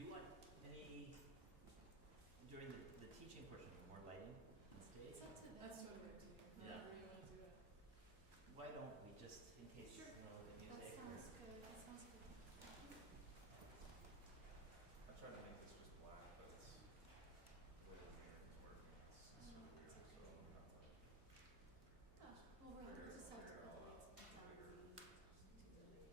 Do you want any, during the teaching portion, more lighting on stage? It's up to them. That's totally up to you. Yeah. However you want to do it. Why don't we just, in case, Sure. you know, the That music sounds good. That sounds good. I tried to make this just black, but it's the way the mirror is working. It's sort of weird. So I'm not like Gosh. Well, we'll just have to figure it put the all lights out. down. Figure-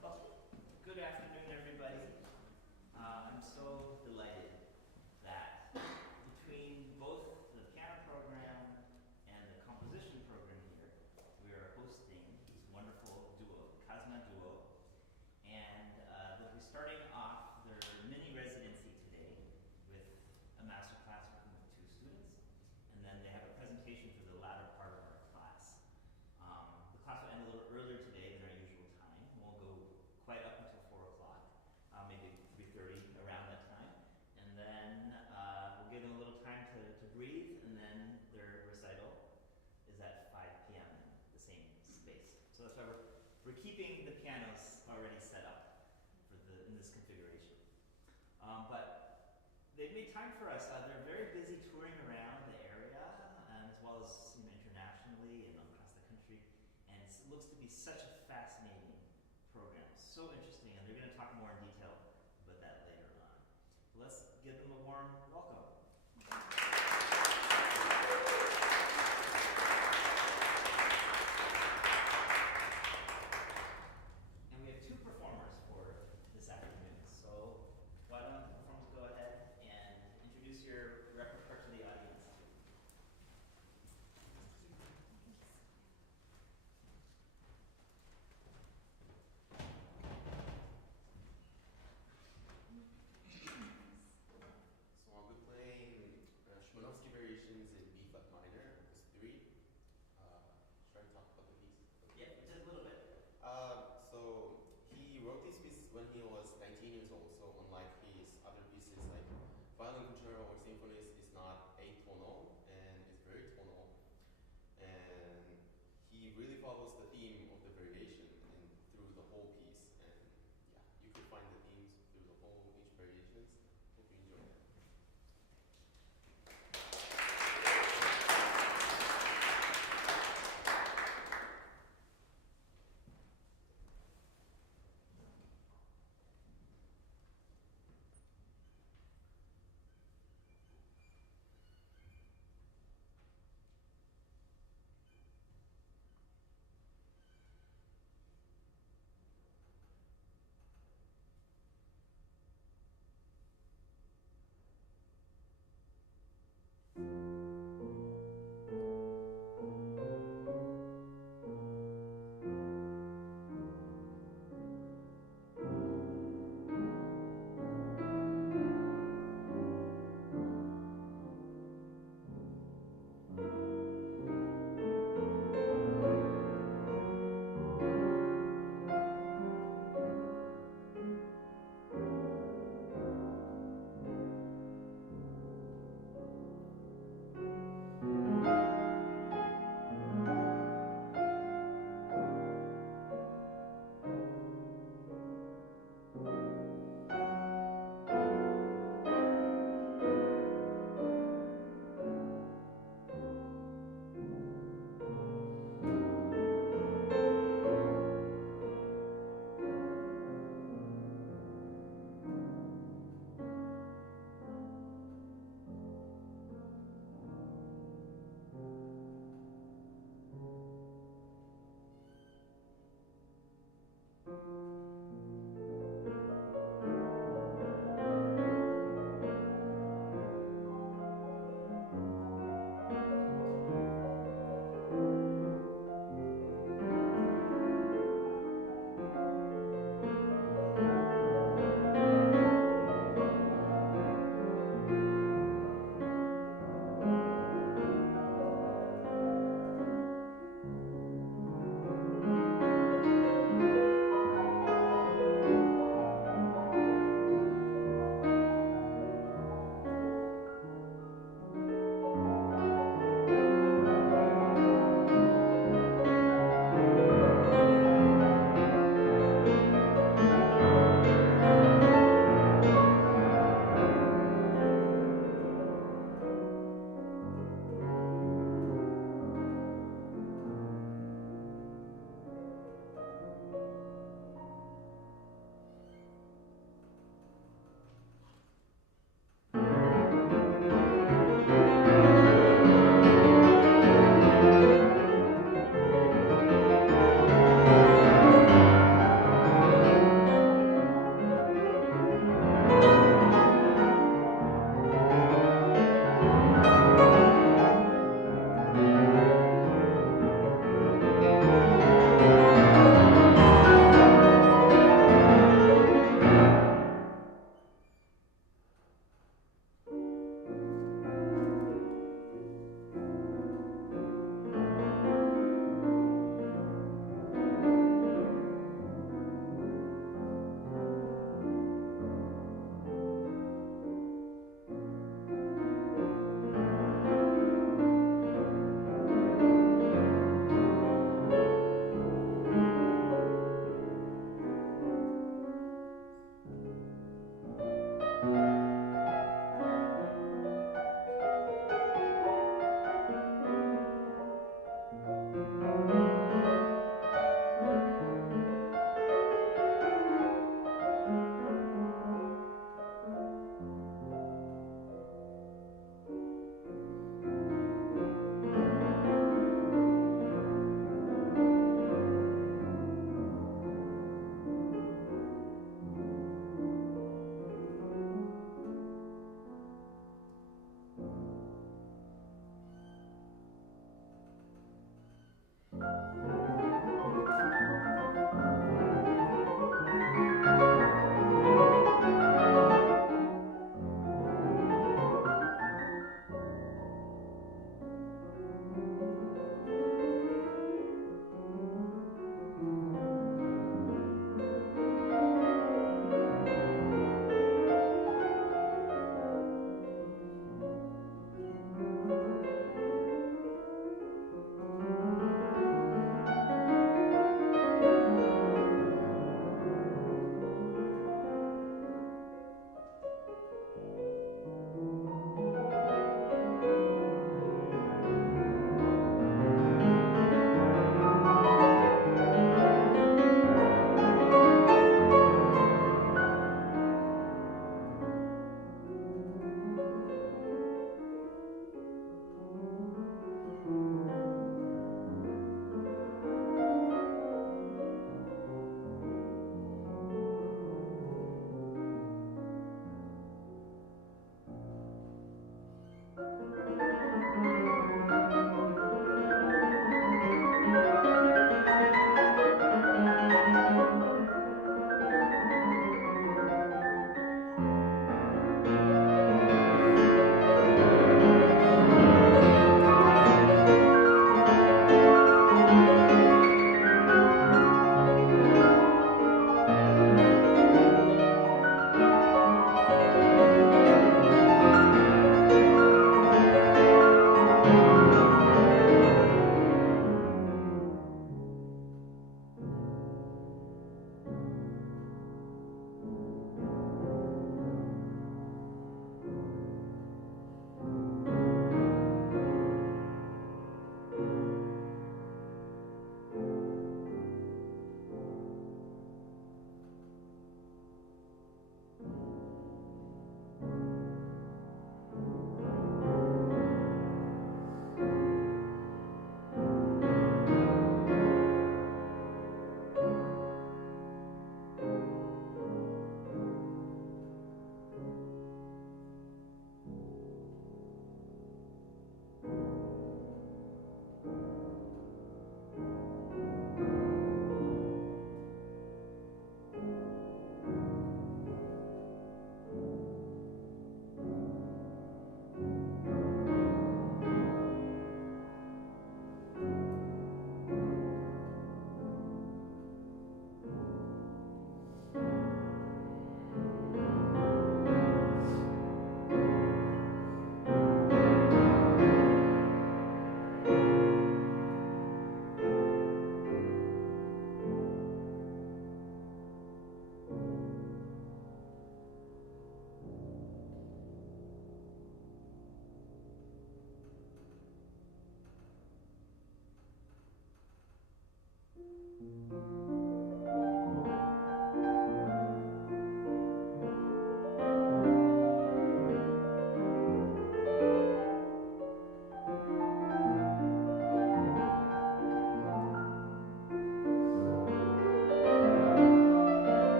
Well, good afternoon, everybody. I'm so delighted that between both the piano program and the composition program here, we are hosting this wonderful duo, Khasma duo. And they'll be starting off their mini residency today with a master class working with 2 students. And then they have a presentation for the latter part of our class. The class will end a little earlier today than our usual time. It won't go quite up until 4 o'clock, maybe 3:30 around that time. And then we'll give them a little time to breathe, and then their recital is at 5 p.m. in the same space. So that's why we're keeping the pianos already set up for in this configuration. But they've made time for us. They're very busy touring around the area, as well as internationally and across the country. And it looks to be such a fascinating program, so interesting, and they're going to talk more in detail about that later on. Let's give them a warm welcome. And we have 2 performers for this afternoon, so why don't the performers go ahead and introduce your repertoire to the audience.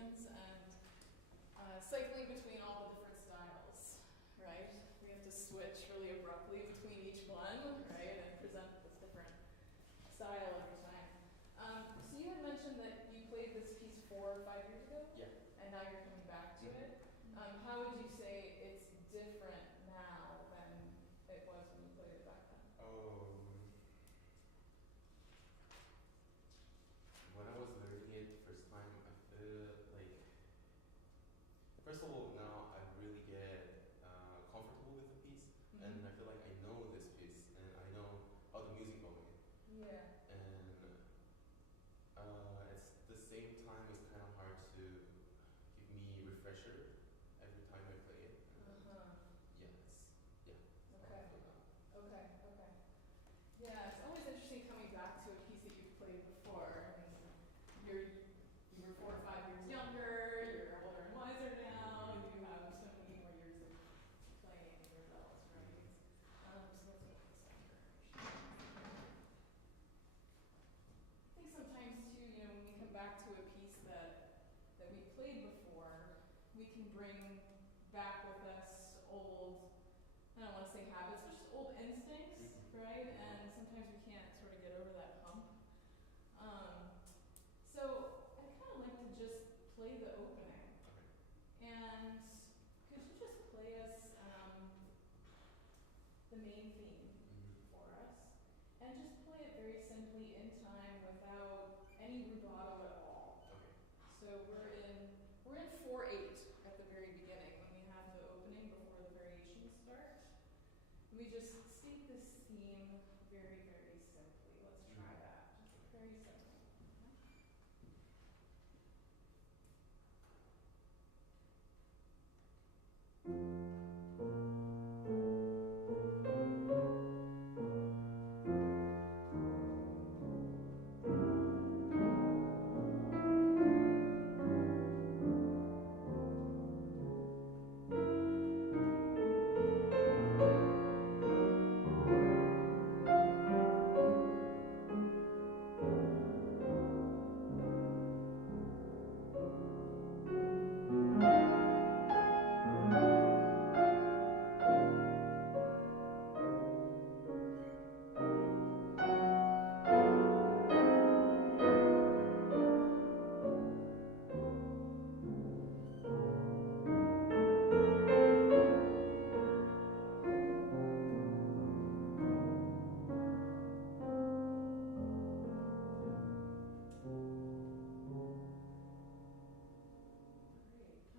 variations and cycling between all the different styles, right? We have to switch really abruptly between each one, right, and present this different style every time. So you had mentioned that you played this piece 4 or 5 years ago? Yeah. And now you're coming back to it. How would you say it's different now than it was when you played it back then? When I was learning it the first time, I feel like, first of all, now I really get comfortable with the piece, and I feel like I know this piece, and I know how the music going in. Yeah. And it's the same time, it's kind of hard to give me refresher every time I play it. Yeah, that's how I Okay. feel now. Okay. Yeah, it's always interesting coming back to a piece that you've played before. I mean, you were 4 or 5 years younger, you're older and wiser now, you have so many more years of playing in your belt, right? So that's what makes that very I think sometimes too, you know, when we come back to a piece that we played before, we can bring back with us old, I don't want to say habits, but just old instincts, right? And sometimes we can't sort of get over that hump. So I'd kind of like to just play the opening. Okay. And could you just play us the main theme for us? And just play it very simply in time without any rubato at all. Okay. So we're in 4/8 at the very beginning when we have the opening before the variations start. We just state this theme very, very simply. Let's try that. Just very simple.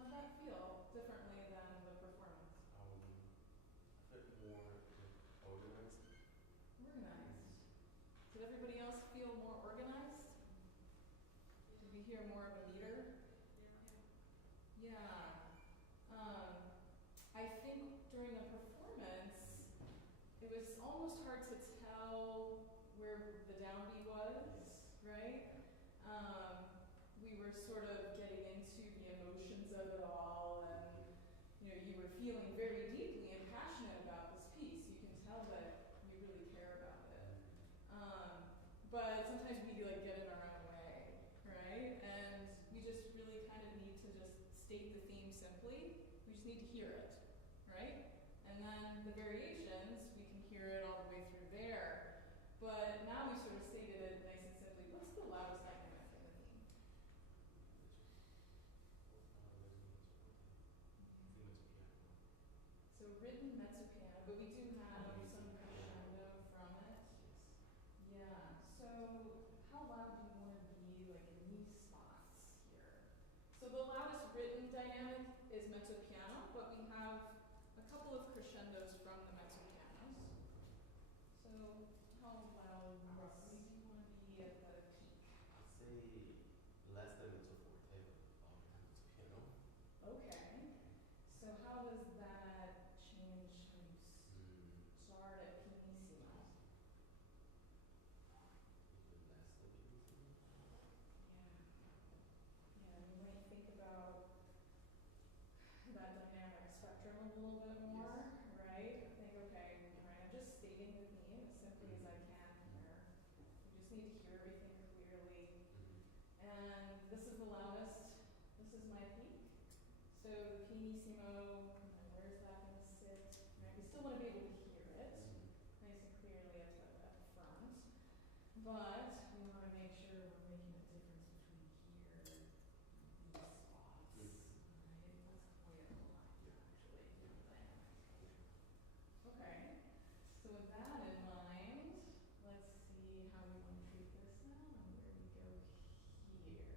How'd that feel differently than the performance? A bit more organized. Organized. Did everybody else feel more organized? Did we hear more of a meter? Yeah. I think during the performance, it was almost hard to tell where the downbeat was, right? We were sort of getting into the emotions of it all, and you were feeling very deeply and passionate about this piece. You can tell that you really care about it. But sometimes we like get in our own way, right? And we just really kind of need to just state the theme simply. We just need to hear it, right? And then the variations, we can hear it all the way through there. But now we sort of stated it nice and simply. What's the loudest dynamic in the theme? So written mezzo piano, but we do have some crescendo from it. Yeah. So how loud do you want to be, like in these spots here? So the loudest written dynamic is mezzo piano, but we have a couple of crescendos from the mezzo pianos. So how loud roughly do you want to be at the peak? I'd say less than mezzo forte, but mezzo piano. Okay. So how does that change when you start at pianissimo? Even less than pianissimo. Yeah, you might think about that dynamic spectrum a little bit more, right? Think, okay, I'm just stating the theme as simply as I can here. We just need to hear everything clearly. And this is the loudest. This is the pianissimo, and then where's that going to sit? Right? We still want to be able to hear it nice and clearly at the front, but we want to make sure we're making a difference between here and these spots. Right? That's quite a lot, actually, from a dynamic. Okay. So with that in mind, let's see how we want to treat this now and where we go here.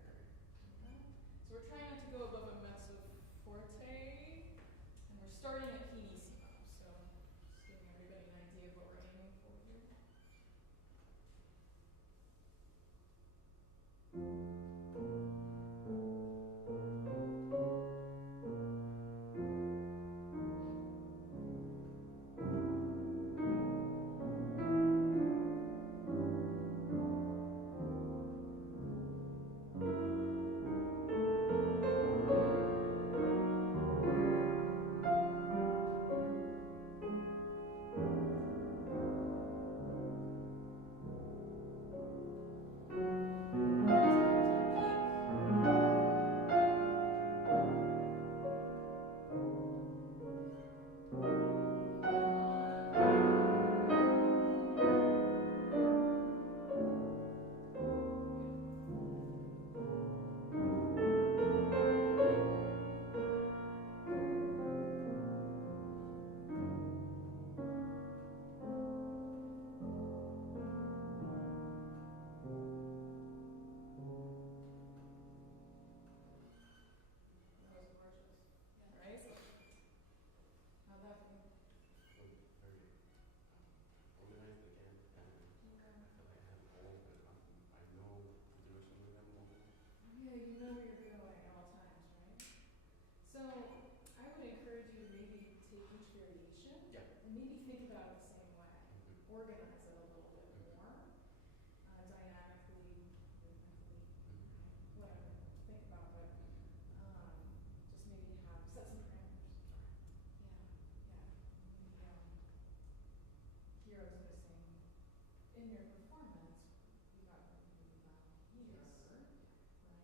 Okay. So we're trying not to go above a mezzo forte, and we're starting at pianissimo. So just giving everybody an idea of what we're aiming for here. That was gorgeous, right? How'd that feel? Very organized again, and I feel like I have a goal, but I know the direction where I'm moving. Yeah, you know where you're going at all times, right? So I would encourage you to maybe take each variation Yeah. and maybe think about it the same way. Mm-hmm. Organize it a little bit Mhm. more, dynamically, rhythmically, Mm-hmm. whatever. Think about it. Just maybe set some parameters. Yeah. Maybe here I was noticing in your performance, we got really loud here. Yes. Right?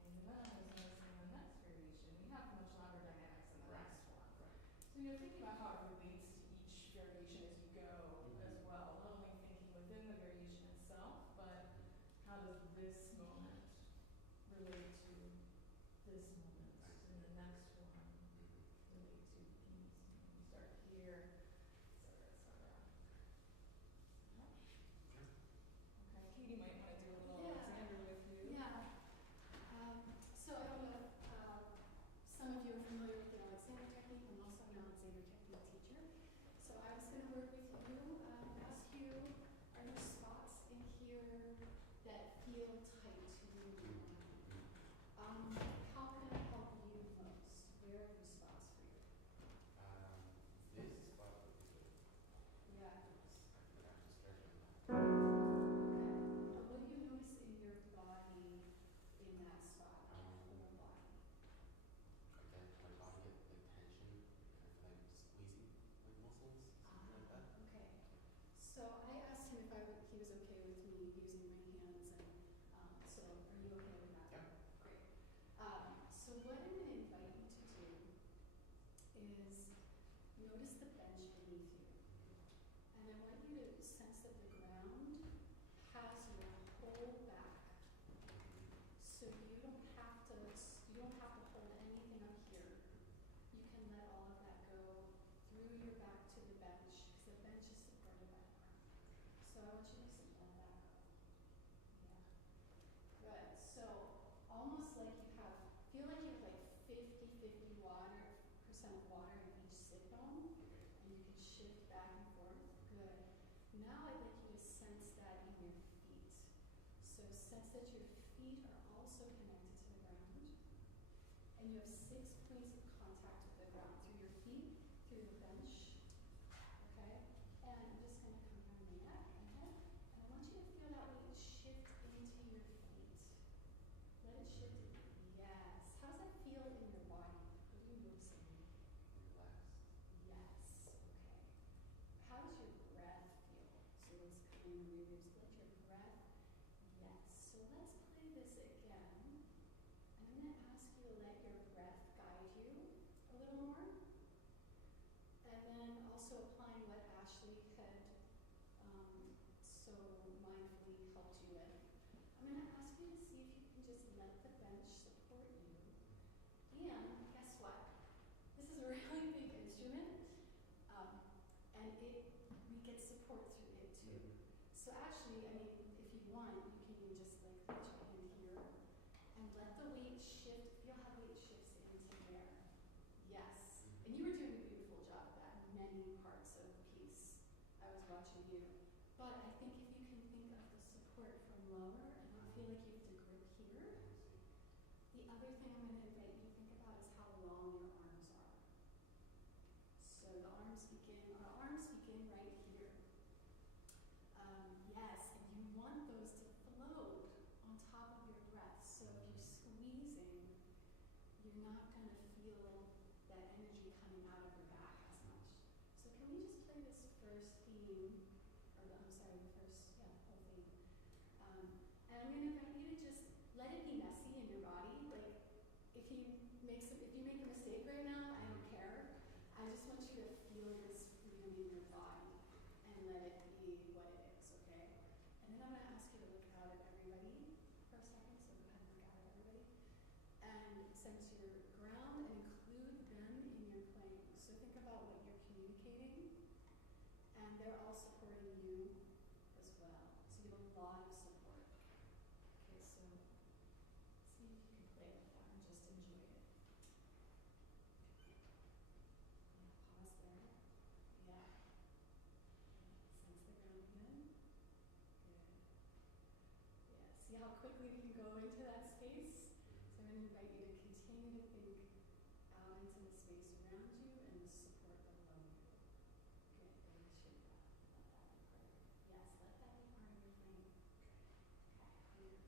And then I was noticing the next variation, we have much louder dynamics in the Right. next one. Right. So think about how it relates to each variation as you go as well. Not only thinking within the variation itself, but how does this moment relate to this moment in the next one, relate to pianissimo. We start here, et cetera, et cetera. Okay, Katie might want to do a little Yeah. Alexander with you. Yeah. So I don't know if some of you are familiar with the Alexander technique. I'm also an Alexander technique teacher. So I was going to work with you, ask you, are there spots in here that feel tight to you? How can I help you most? Where are those spots for you? This spot would be good. Yeah. I could actually stretch my back. Okay. And what do you notice in your body in that spot? Whole body. Again, my body get like tension, and I feel like squeezing my muscles, something like that. Okay. So I asked him if he was okay with me using my hands, and so are you okay with that? Yeah. Great. So what I'm going to invite you to do is notice the bench beneath you, and I want you to sense that the ground has your whole back. So you don't have to hold anything up here. You can let all of that go through your back to the bench, because the bench is supported by the ground. So I want you to just let that go. Yeah. Good. So almost like feel like you have like 50-50 percent of water in each sit bone, and you can shift back and forth. Good. Now I'd like you to sense that in your feet. So sense that your feet are also connected to the ground, and you have 6 points of contact with the ground through your feet, through the bench. Okay? And I'm just going to come down the neck, and I want you to feel that weight shift into your feet. Let it shift. Yes. How does that feel in your body? What are you noticing? Relaxed. Yes. Okay. How does your breath feel? So let's come in your ribs. Let your breath. Yes. So let's play this again. And I'm going to ask you to let your breath guide you a little you to see if you can just let the bench support you. And guess what? This is a really big instrument, and we get support through it too. So actually, I mean, if you want, you can just like put your hand here and let the weight shift. Feel how weight shifts into there. Yes. And you were doing a beautiful job at many parts of the piece. I was watching you. But I think if you can think of the support from lower and not feel like you have to grip here. The other thing I'm going to invite you to think about is how long your arms are. So our arms begin right here. Yes, and you want those to float on top of your breath. So if you're squeezing, you're not going to feel that energy coming out of your back as much. So can we just play this first theme, or I'm sorry, the first, whole theme. And I'm going to invite you to just let it be messy in your body. Like, if you make a mistake right now, I don't care. I just want you to feel this freedom in your body and let it be what it is, okay? And then I'm going to ask you to look out at everybody for a second. So go ahead and look out at everybody. And sense your ground and include them in your playing. So think about what you're communicating. And they're all supporting you as well. So you have a lot of support. Okay, so see if you can play with that and just enjoy it. Yeah, pause there. Yeah. Sense the ground again. Good. Yeah, see how quickly we can go into that space? So I'm going to invite you to continue to think out into the space around you and the support below you. Good, appreciate that. Let that be part of it. Yes, let that be part of your playing. Okay, clear.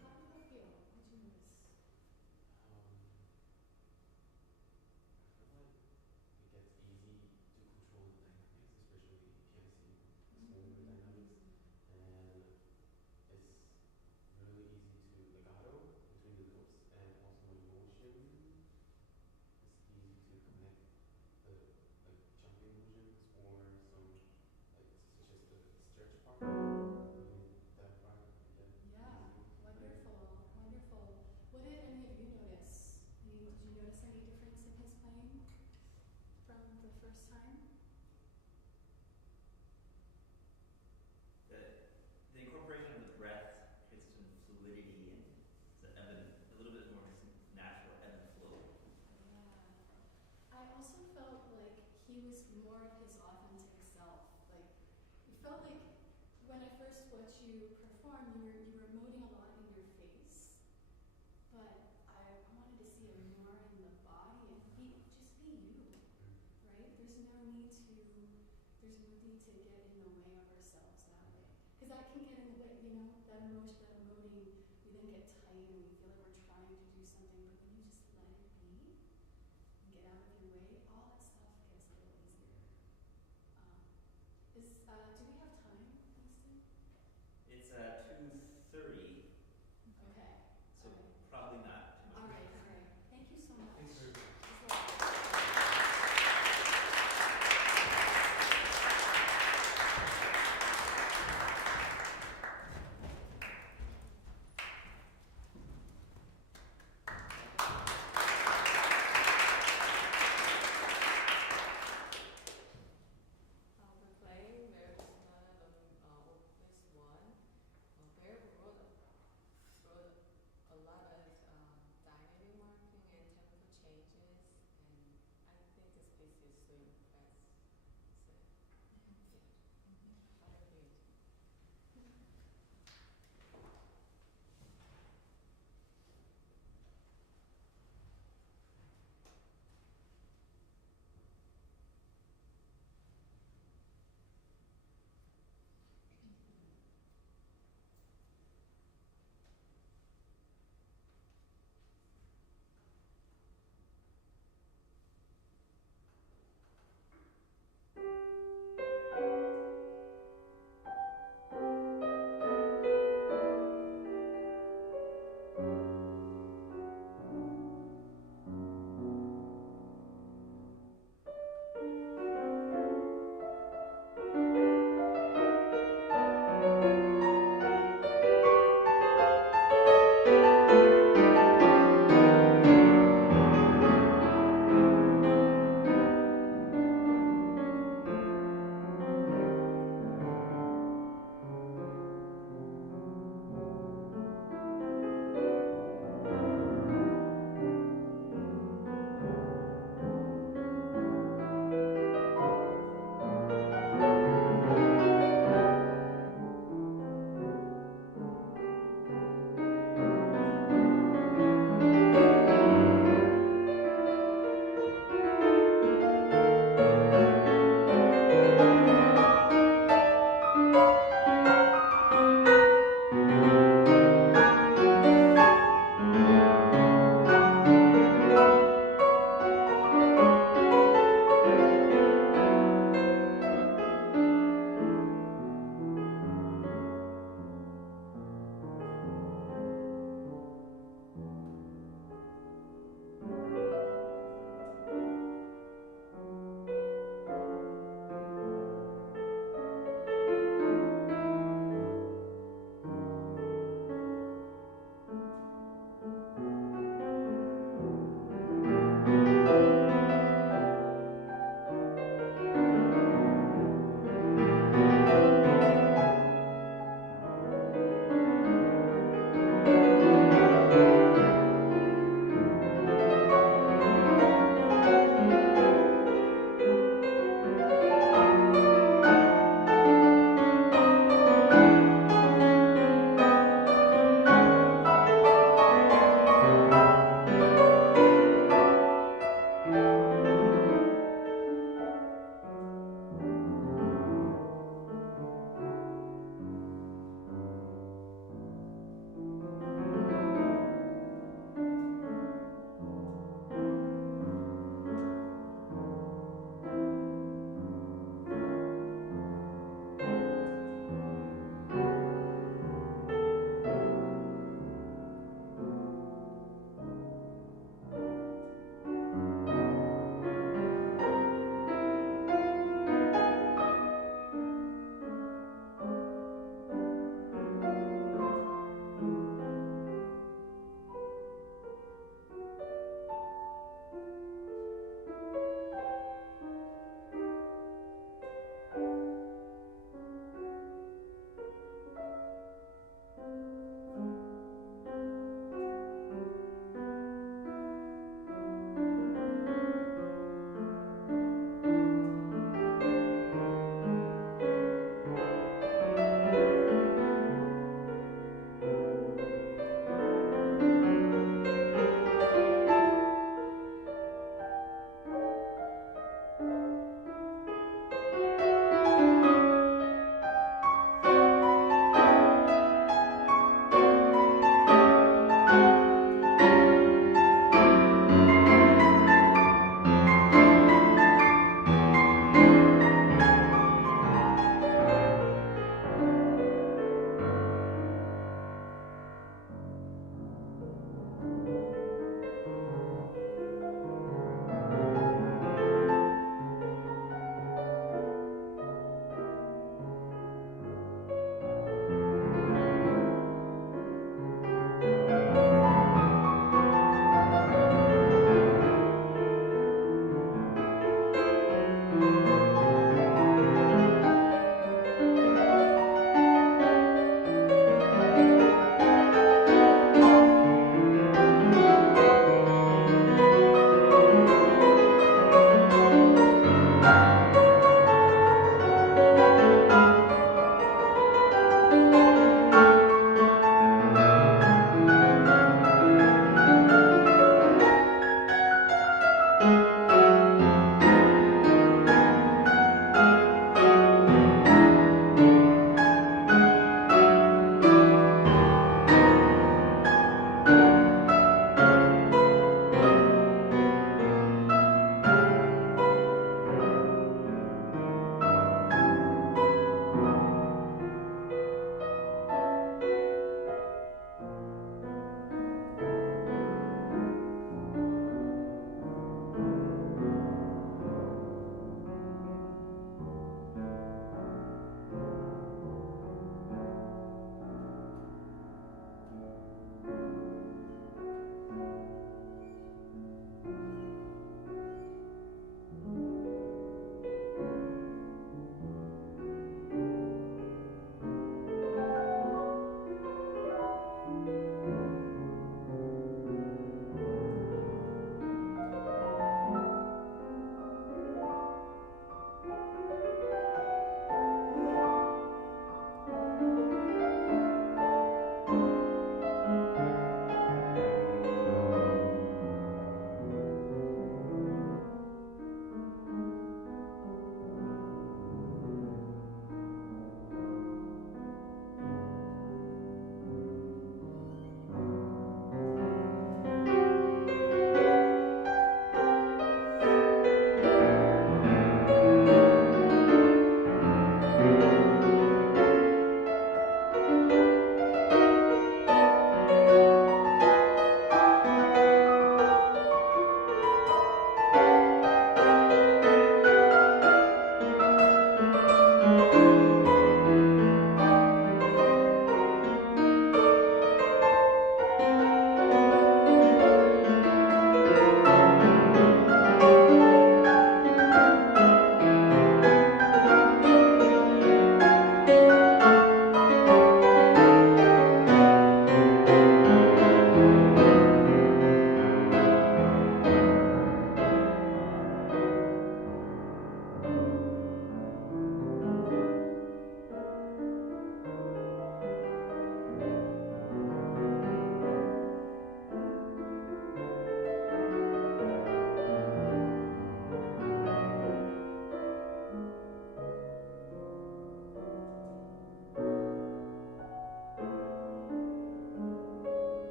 How did that feel? What did you notice? I feel like it gets easy to control the dynamics, especially piano smaller dynamics, and it's really easy to legato between the notes, and also my motion is easy to connect the like jumping motions or some like such as the stretch part. Really, that part I get Yeah, easy. wonderful, wonderful. What did any of you notice? Did you notice any difference in his playing from the first time? The incorporation of the breath creates some fluidity and it's a little bit more just natural ebb and flow. Yeah. I also felt like he was more of his authentic self. Like, it felt like when I first watched you perform, you were emoting a lot in your face. But I wanted to see it more in the body and just be you, right? There's no need to get in the way of ourselves that way. Because that can get in the way, that emotion, that emoting, we then get tight and we feel like we're trying to do something, but when you just let it be and get out of your way, all that stuff gets a little easier. Do we have time, Winston? It's 2:30, Okay. so All right. probably not too All much. right. Thank you so much. Thanks very much. It's lovely.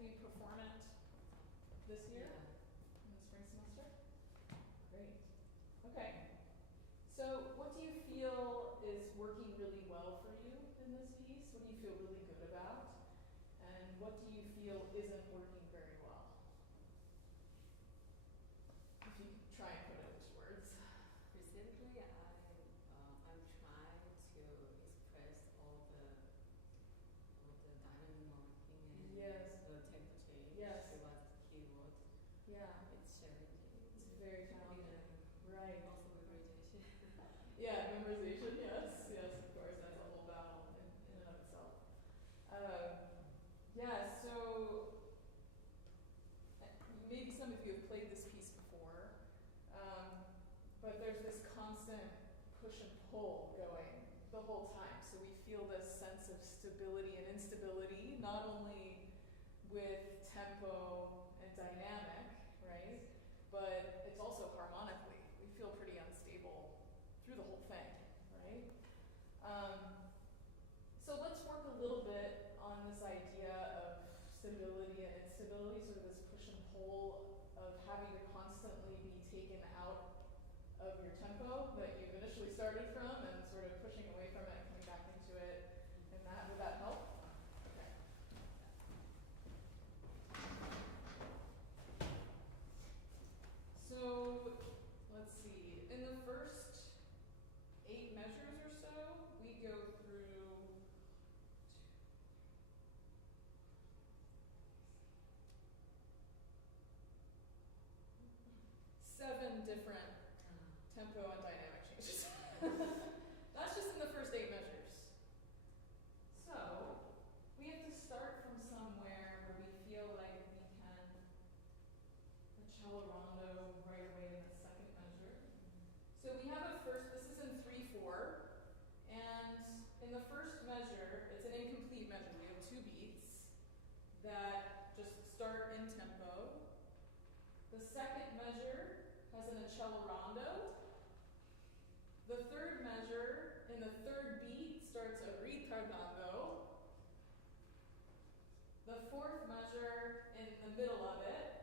we perform it this year Yeah. in the spring semester? Great. Okay. So what do you feel is working really well for you in this piece? What do you feel really good about? And what do you feel isn't working very well? If you could try and put it into words. Specifically, I'm trying to express all the diamond marking and Yes. the tempo change. Yes. She was the keyword. Yeah. It's challenging. It's very challenging. Right. Also memorization. Yeah, memorization, yes, yes, of course, that's a whole battle in and of itself. Yeah, so maybe some of you have played this piece before, but there's this constant push and pull going the whole time. So we feel this sense of stability and instability, not only with tempo and dynamic, right? But it's also harmonically. We feel pretty unstable through the whole thing, right? So let's work a little bit on this idea of stability and instability, sort of this push and pull of having to constantly be taken out of your tempo that you initially started from and sort of pushing away from it and coming back into it. And that, would that help? Okay. So let's see. In the first 8 measures or so, we go through 7 different tempo and dynamic changes. That's just in the first 8 measures. So we have to start from somewhere where we feel like we can cello rondo right away in the second measure. So we have a first, this is in 3/4, and in the first measure, it's an incomplete measure. We have 2 beats that just start in tempo. The second measure has an accelerando. The third measure in the third beat starts a ritardando. The fourth measure in the middle of it,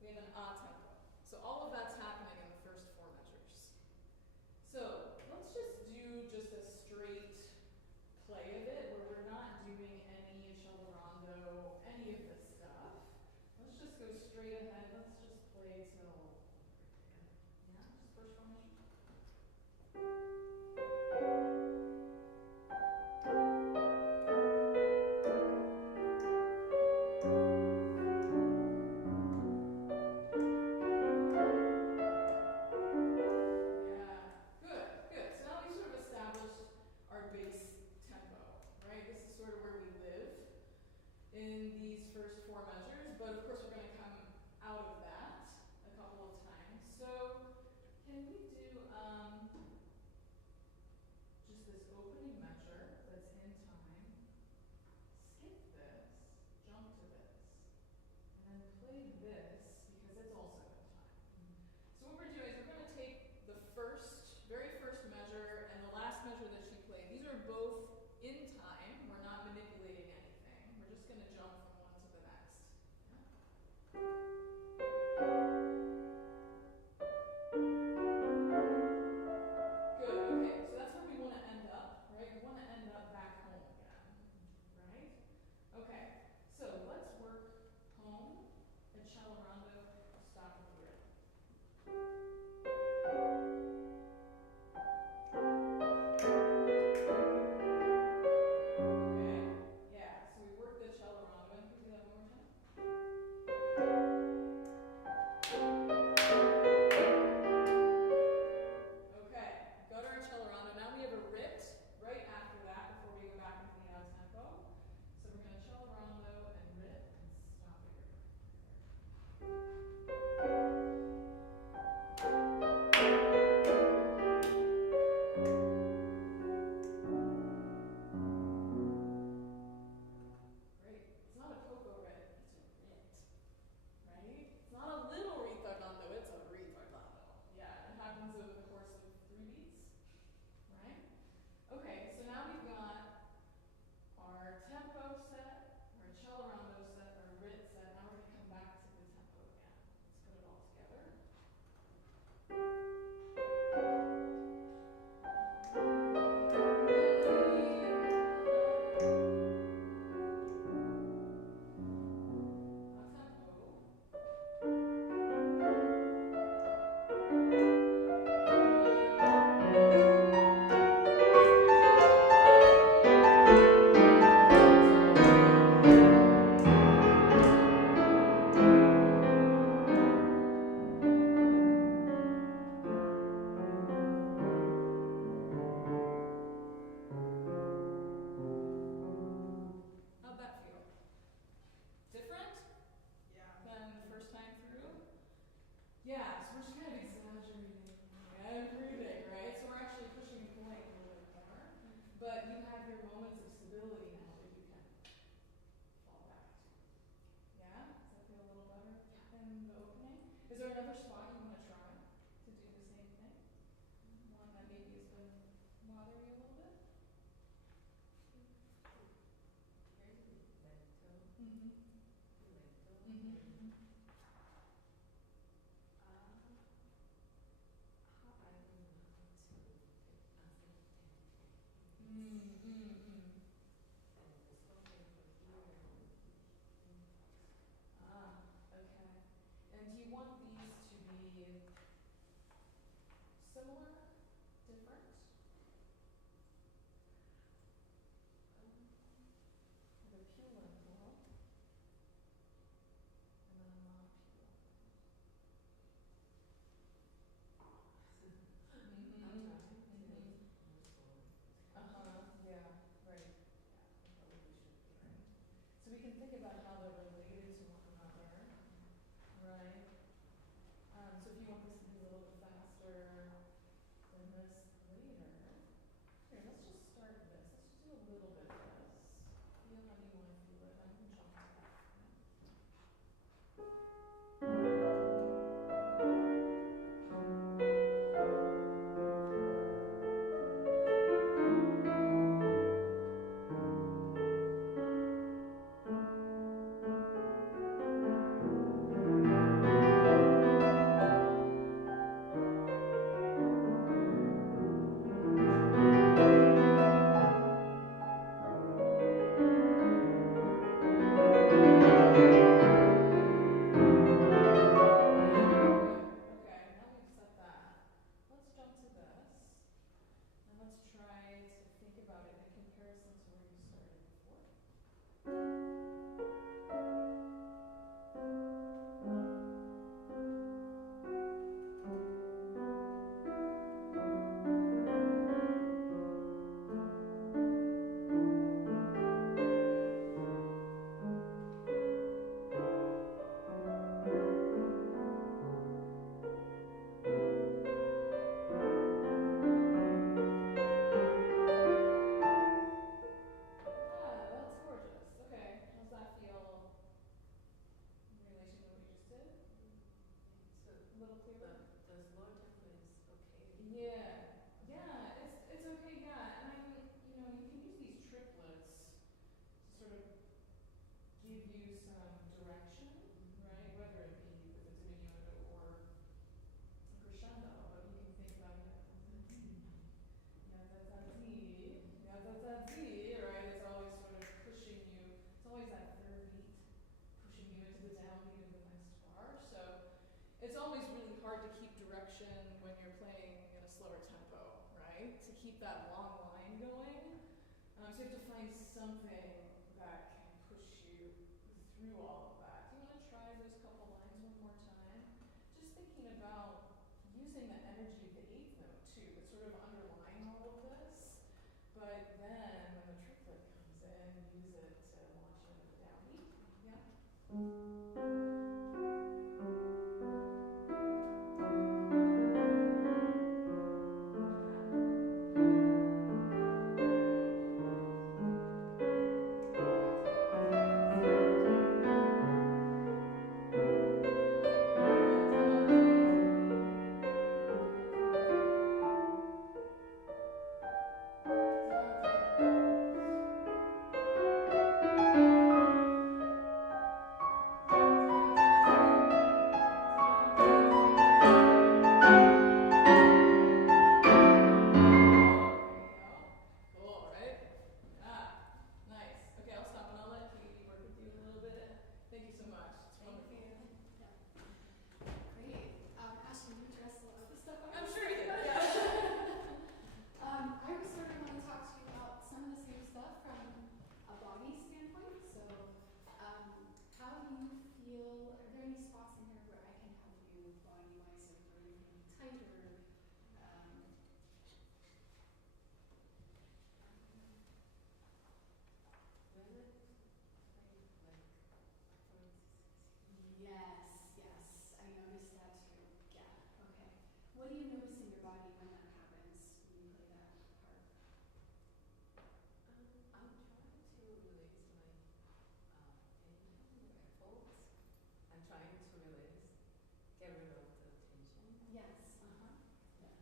we have an a tempo. So all of that's happening in the first 4 measures. So let's just do just a straight play of it where we're not doing any accelerando, any of this stuff. Let's just go straight ahead. Let's just play till, yeah, just first 4 measures. In these first 4 measures, but of course we're going to come out of that a couple of times. So can we do just this opening measure that's in time, skip this, jump to this, and then play this because it's also in time. So what we're doing is we're going to take the very first measure and the last measure that she played. These are both in time. We're not manipulating anything. We're just going to jump from one to the next. Good, okay, so that's where we want to end up, right? We want to end up back home again, right? Okay, so let's work home, accelerando. want this to be a little bit faster than this later. Here, let's just start this. Let's just do a little bit of this. Feel how you want to feel it. I'm gonna jump to that. Okay, now we've set that. Let's jump to this. And let's try to think about it in comparison to where you started before. Ah, that's gorgeous. Okay, how's that feel in relation to what you just did? So A little clearer? the slower tempo is okay. Yeah, yeah, it's okay, yeah. And you know, you can use these triplets to sort of give you some direction, right? Whether it be with a diminuendo or a crescendo, but you can think about yeah, da da dee, yeah, da da dee, right? It's always sort of pushing you. It's always that third beat pushing you into the downbeat of the next bar. So it's always really hard to keep direction when you're playing in a slower tempo, right? To keep that long line going. So you have to find something that can push you through all of that. Do you want to try those couple lines one more time? Just thinking about using the energy of the eighth note too, but sort of underlying all of this. But then when the triplet comes in, use it to launch you into the downbeat. Yeah? Cool, right? Yeah. Nice. Okay, I'll stop and I'll let Katie work with you a little bit. Thank you so much. It's Thank wonderful. you. Yeah. Great. Ashley, you addressed a lot of the stuff I I'm was sure you thinking did. about. Yeah. I was sort of want to talk to you about some of the same stuff from a body standpoint. So, how do you feel? Are there any spots in here where I can help you body-wise, or where you can be tighter? When I play like front Yes, yes, I noticed that too. Yeah. Okay. What do you notice in your body when that happens? When you play that part? I'm trying to release my anytime I hold, I'm trying to release, get rid of the tension. Yes. Uh-huh. Yeah.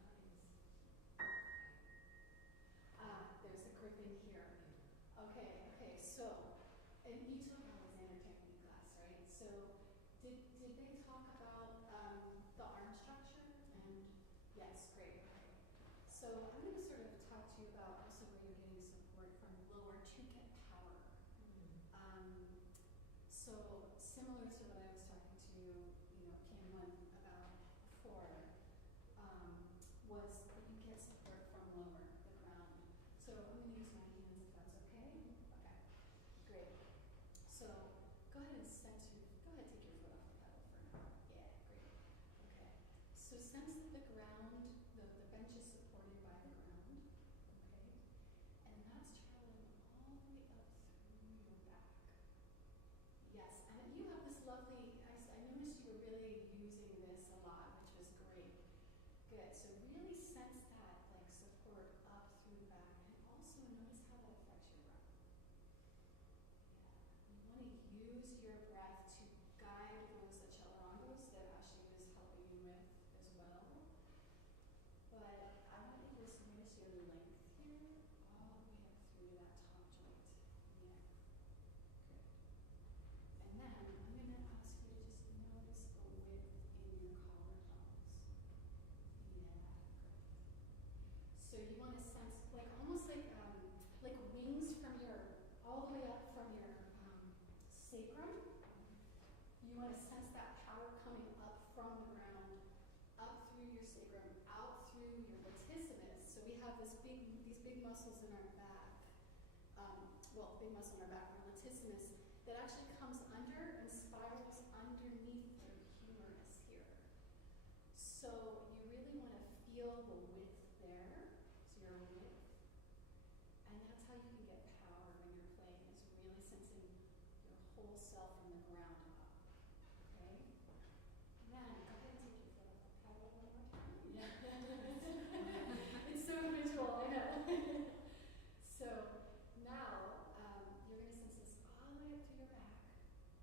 Sometimes There's a grip in here. yeah. Okay, okay. So, and you took Alexander technique class, right? So, did they talk about the arm structure? And yes, great. Okay. So I'm going to sort of talk to you about also where you're getting support from lower to get power. So similar to what I was talking to Kim one about before, was that you get support from lower, the ground. So I'm going to use my hands if that's okay. Okay, great. So go ahead and sense go ahead, take your foot off the pedal for now. Yeah, great. Okay. So sense that the ground, the bench is supported by the ground. Okay. And that's traveling all the way up through your back. Yes, and you have this lovely we have these big muscles in our back. Big muscle in our back, our latissimus, that actually comes under and spirals underneath your humerus here. So you really want to feel the width there, so your width. And that's how you can get power when you're playing, is really sensing your whole self from the ground up. Okay? Then go ahead and take your foot off the pedal one more time. Yeah. It's so visual, I know. So now you're going to sense this all the way up to your back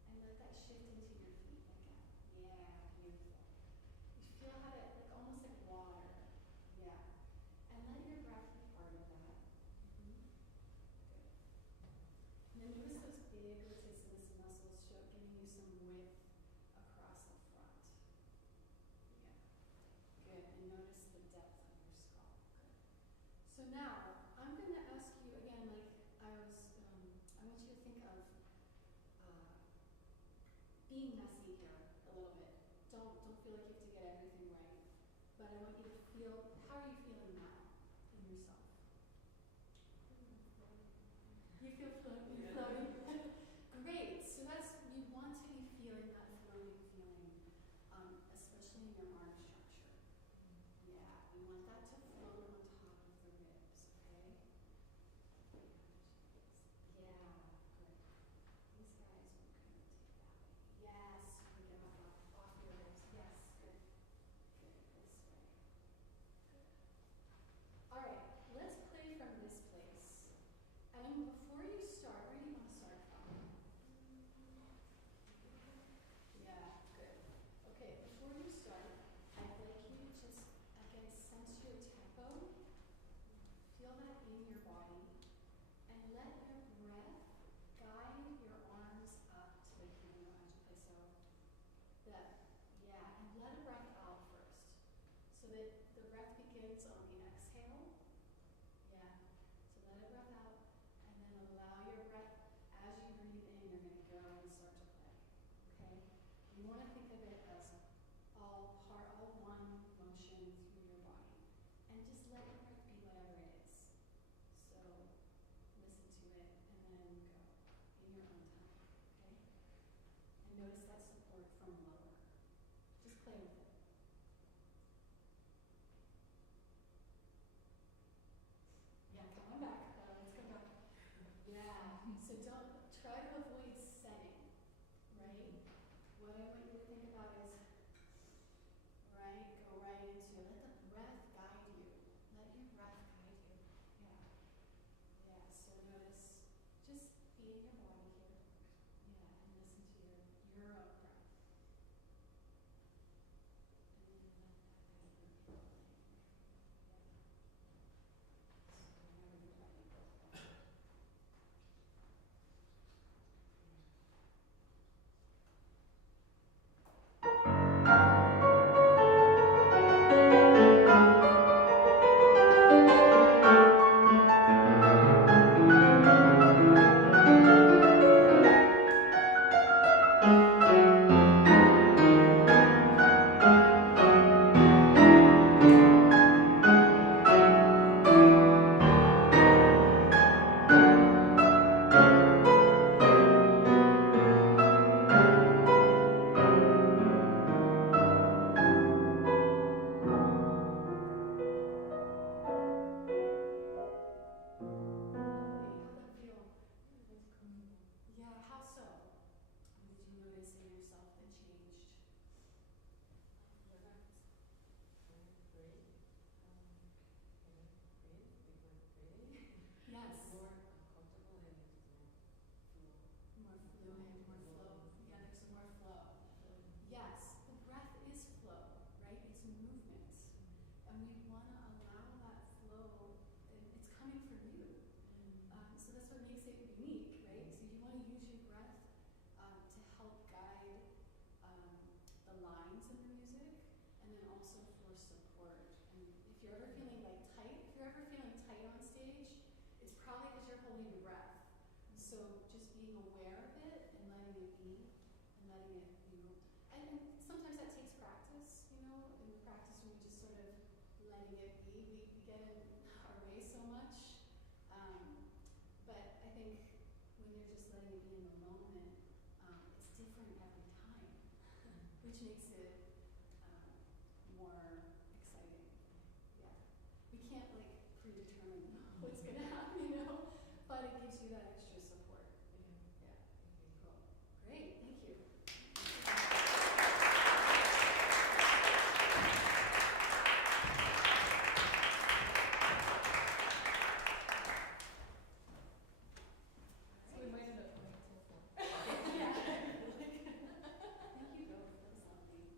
and let that shift into your feet again. Yeah, beautiful. You feel how to, like almost like water. Yeah. And let your breath be part of that. Good. And then notice those big latissimus muscles giving you some width across the front. Yeah. Good. And notice the depth of your skull. Good. So now, I'm going to ask you again, like I want you to think of being messy here a little bit. Don't feel like you have to get everything right. But I want you to feel, how are you feeling now in yourself? You feel floaty? Great. So you want to be feeling that floating feeling, especially in your arm structure. Yeah, we want that to float on top of the ribs, okay? Yeah, good. These guys will kind of take that way. Yes, we get off your ribs. Yes, good. Good, this way. Good. All right, let's play from this place. And before you start, where do you want to start from? Yeah, good. Okay, before you start, I'd like you to just, again, sense your tempo. Feel that in your body. And let your breath guide your arms up to the camera as you play. So, yeah, and let a breath out first. So that the breath begins on the exhale. Yeah. So let a breath out, and then allow your breath, as you breathe in, you're going to go and start to play. Okay? You want to think of it as all one motion through your body. And just let your breath be whatever it is. So listen to it, and then go in your own time. Okay? And notice that support from lower. Just play with it. Yeah, come on back. Let's go back. Yeah. So don't try to avoid setting, right? What I want you to think about is, right, go right into it. Let the breath guide you. Let your breath guide you. Yeah. Yeah. So notice, just be in your body here. Yeah, and listen to your own breath. And then let that guide you flowing. Yeah. So whenever you're ready, go. Letting it be. We get in which makes it more exciting. Yeah. We can't like predetermine what's going to happen, you know, but it gives you that extra support. Yeah. Yeah. Cool. Great. Thank you. So we might end up going until 4. Yeah. Thank you both. That was lovely.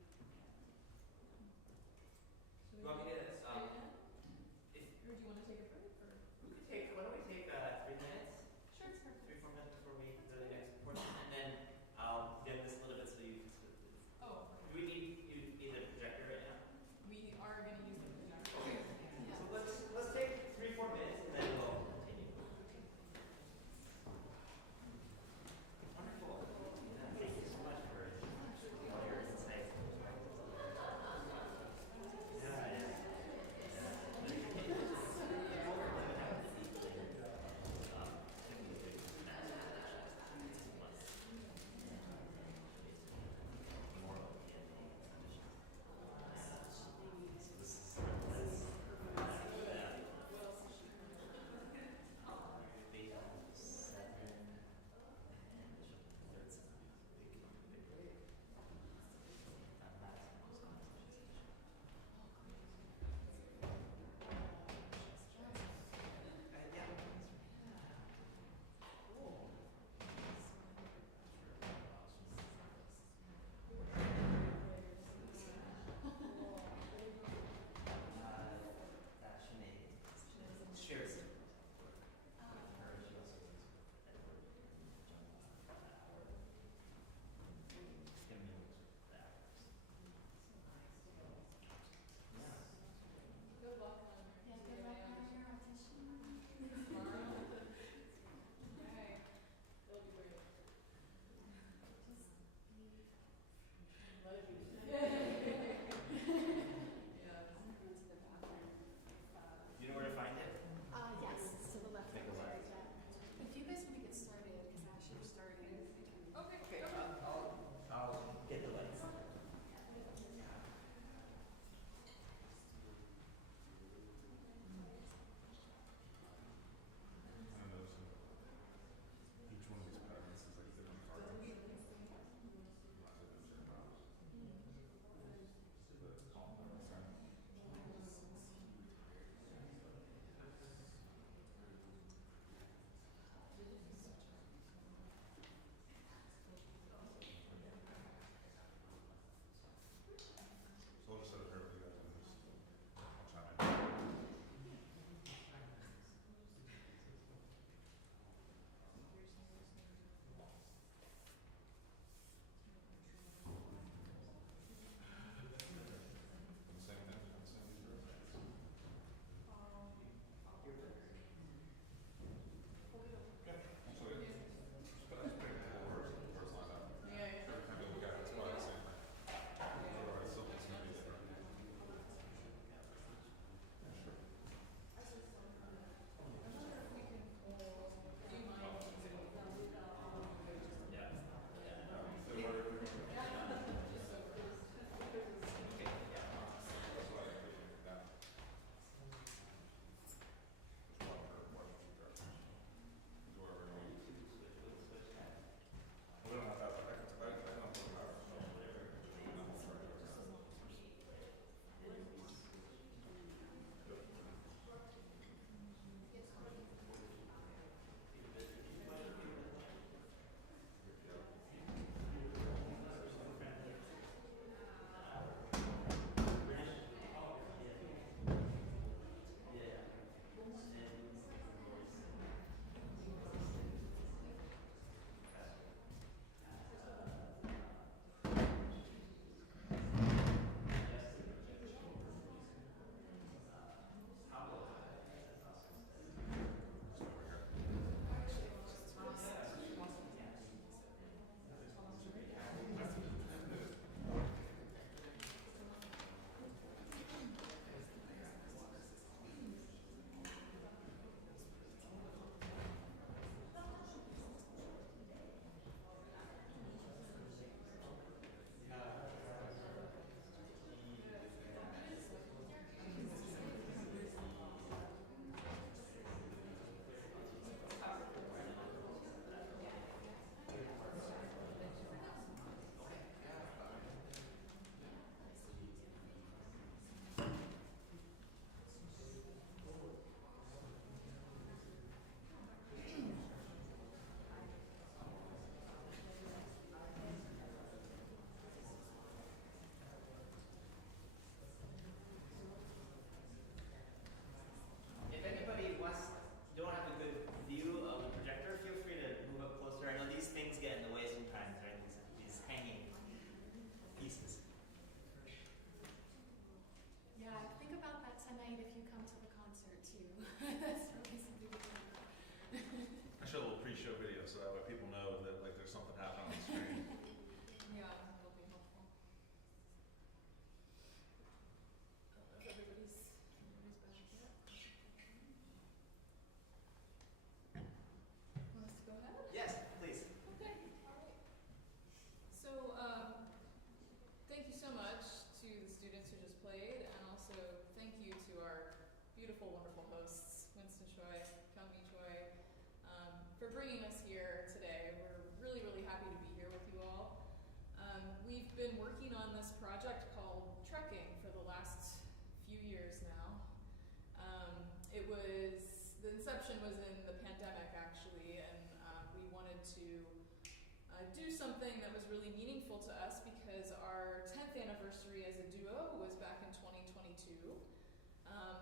do something that was really meaningful to us because our 10th anniversary as a duo was back in 2022.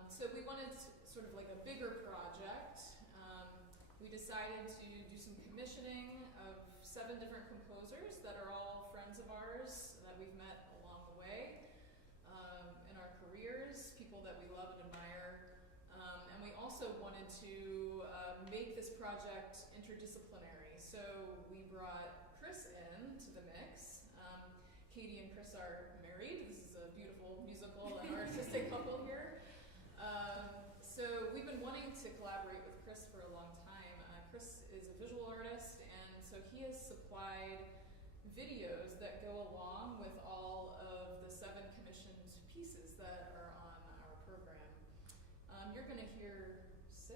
So we wanted sort of like a bigger project. We decided to do some commissioning of 7 different composers that are all friends of ours that we've met along the way in our careers, people that we love and admire. And we also wanted to make this project interdisciplinary. So we brought Chris in to the mix. Katie and Chris are married. This is a beautiful musical and artistic couple here. So we've been wanting to collaborate with Chris for a long time. Chris is a visual artist, and so he has supplied videos that go along with all of the 7 commissioned pieces that are on our program. You're going to hear 6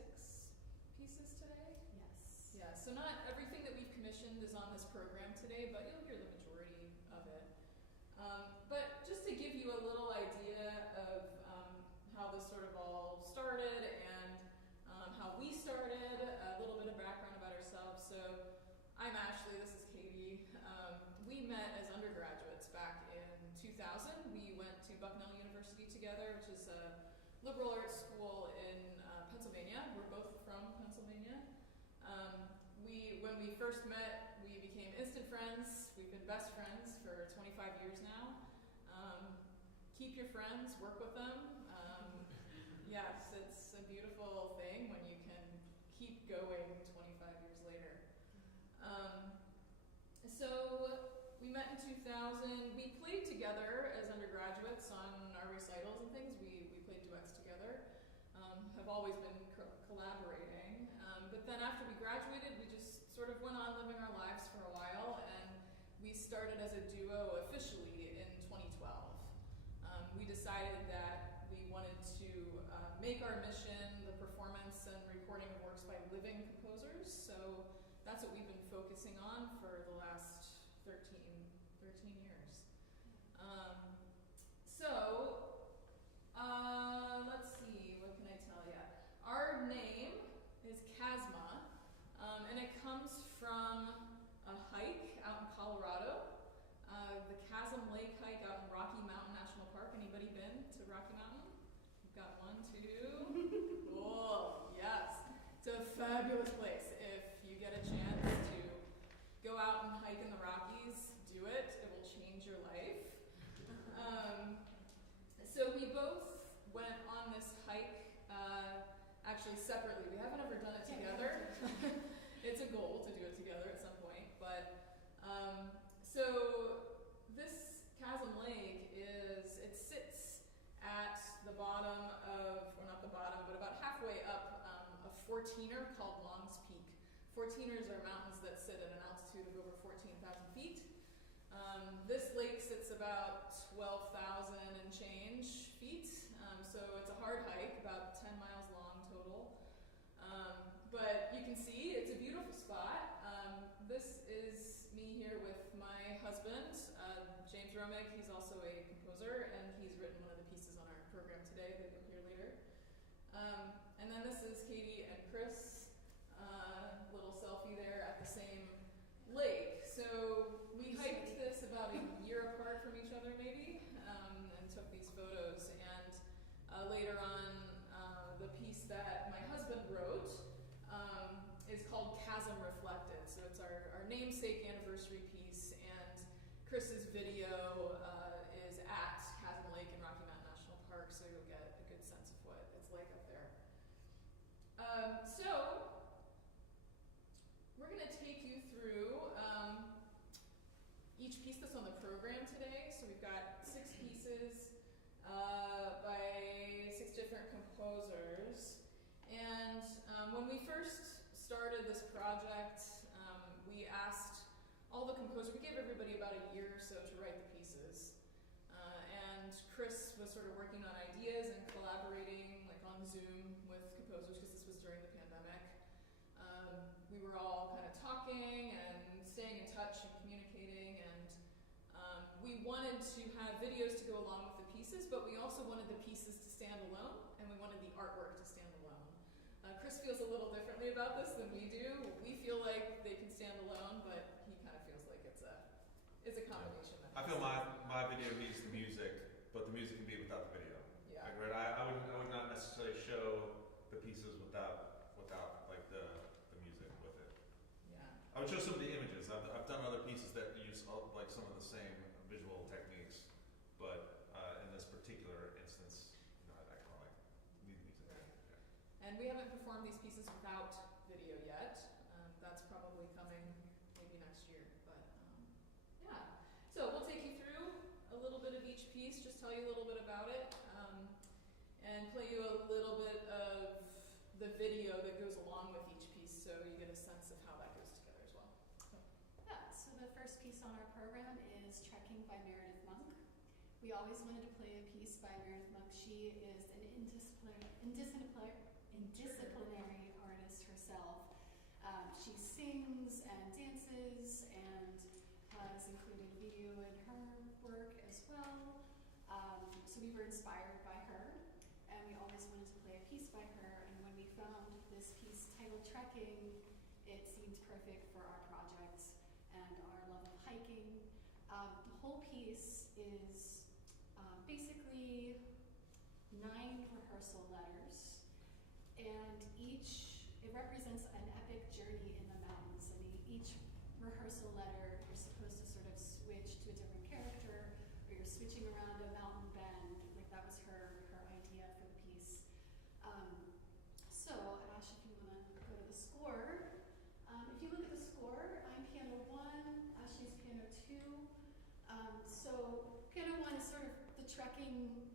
pieces today? Yes. Yeah, so not everything that we've commissioned is on this program today, but you'll hear the majority of it. But just to give you a little idea of how this sort of all started and how we started, a little bit of background about ourselves. So I'm Ashley, this is Katie. We met as undergraduates back in 2000. We went to Bucknell University together, which is a liberal arts school in Pennsylvania. We're both from Pennsylvania. When we first met, we became instant friends. We've been best friends for 25 years now. Keep your friends, work with them. Yes, it's a beautiful thing when you can keep going 25 years later. So we met in 2000. We played together as undergraduates on our recitals and things. We played duets together. Have always been collaborating. But then after we graduated, we just sort of went on living our lives for a while, and we started as a duo officially in 2012. We decided that we wanted to make our mission the performance and recording of works by living composers. So that's what we've been focusing on for the last 13 years. Let's see, what can I tell you? Our name is Khasma, and it comes from a hike out in Colorado, the Chasm Lake hike out in Rocky Mountain National Park. Anybody been to Rocky Mountain? We've got 1, 2. Cool, yes. It's a fabulous place. If you get a chance to go out and hike in the Rockies, do it. It will change your life. So we both went on this hike, actually separately. We haven't ever done it together. It's a goal to do it together at some point. But so this Chasm Lake it sits at the bottom of, or not the bottom, but about halfway up a 14er called Long's Peak. 14ers are mountains that sit at an altitude of over 14,000 feet. This lake sits about 12,000 and change feet, so it's a hard hike, about 10 miles long total. But you can see it's a beautiful spot. This is me here with my husband, James Romig. He's also a composer, and he's written one of the pieces on our program today that you'll hear later. And then this is Katie and Chris, little selfie there at the same lake. So we hiked this about a year apart from each other maybe, and took these photos. And later on, the piece that my husband wrote is called Chasm Reflected. So it's our namesake anniversary piece, and Chris's video is at Chasm Lake in Rocky Mountain National Park, so you'll get a good sense of what it's like up there. So we're going to take you through each piece that's on the program today. So we've got 6 pieces by 6 different composers. And when we first started this project, we asked all the composers, we gave everybody about a year or so to write the pieces. And Chris was sort of working on ideas and collaborating like on Zoom with composers, because this was during the pandemic. We were all kind of talking and staying in touch and communicating, and we wanted to have videos to go along with the pieces, but we also wanted the pieces to stand alone, and we wanted the artwork to stand alone. Chris feels a little differently about this than we do. We feel like they can stand alone, but he kind of feels like feel my video needs the music, but the music can be without the video. Yeah. Like, right? I would not necessarily show the pieces without like the music with it. Yeah. I would show some of the images. I've done other pieces that use like some of the same visual techniques, but in this particular instance, you know, I kind of like need the music. Right. Yeah. And we haven't performed these pieces without video yet. That's probably coming maybe next year, but yeah. So we'll take you through a little bit of each piece, just tell you a little bit about it, and play you a little bit of the video that goes along with each piece, so you get a sense of how that goes together as well. So. Yeah, so the first piece on our program is Trekking by Meredith Monk. We always wanted to play a piece by Meredith Monk. She is an interdisciplinary artist herself. She sings and dances and has included video in her work as well. So we were inspired by her, and we always wanted to play a piece by her. And when we found this piece titled Trekking, it seemed perfect for our project and our love of hiking. The whole piece is basically 9 rehearsal letters, and it represents an epic journey in the mountains. I mean, each rehearsal letter, you're supposed to sort of switch to a different character, or you're switching around a mountain bend. Like, that was her idea for the piece. So, Ash, if you want to go to the score. If you look at the score, I'm piano 1, Ashley's piano 2. So piano 1 is sort of the trekking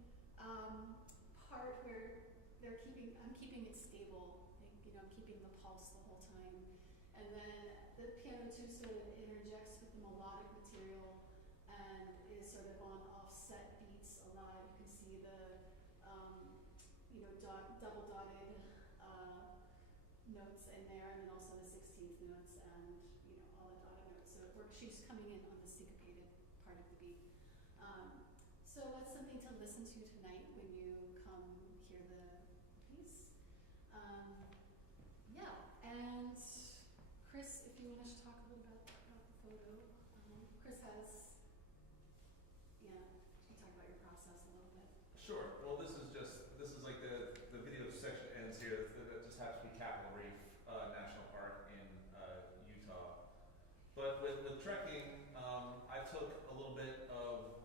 part where I'm keeping it stable. Like, you know, I'm keeping the pulse the whole time. And then the piano 2 sort of interjects with the melodic material and is sort of on offset beats a lot. You can see the, you know, double dotted notes in there, and then also the 16th notes and, you know, all the dotted notes. So it works. She's coming in on the syncopated part of the beat. So that's something to listen to tonight when you come hear the piece. Yeah, and Chris, if you want to talk a little about the photo. Chris has, yeah, you talk about your process a little bit. Sure. Well, this is like the video section ends here. That just happens to be Capitol Reef National Park in Utah. But with trekking, I took a little bit of,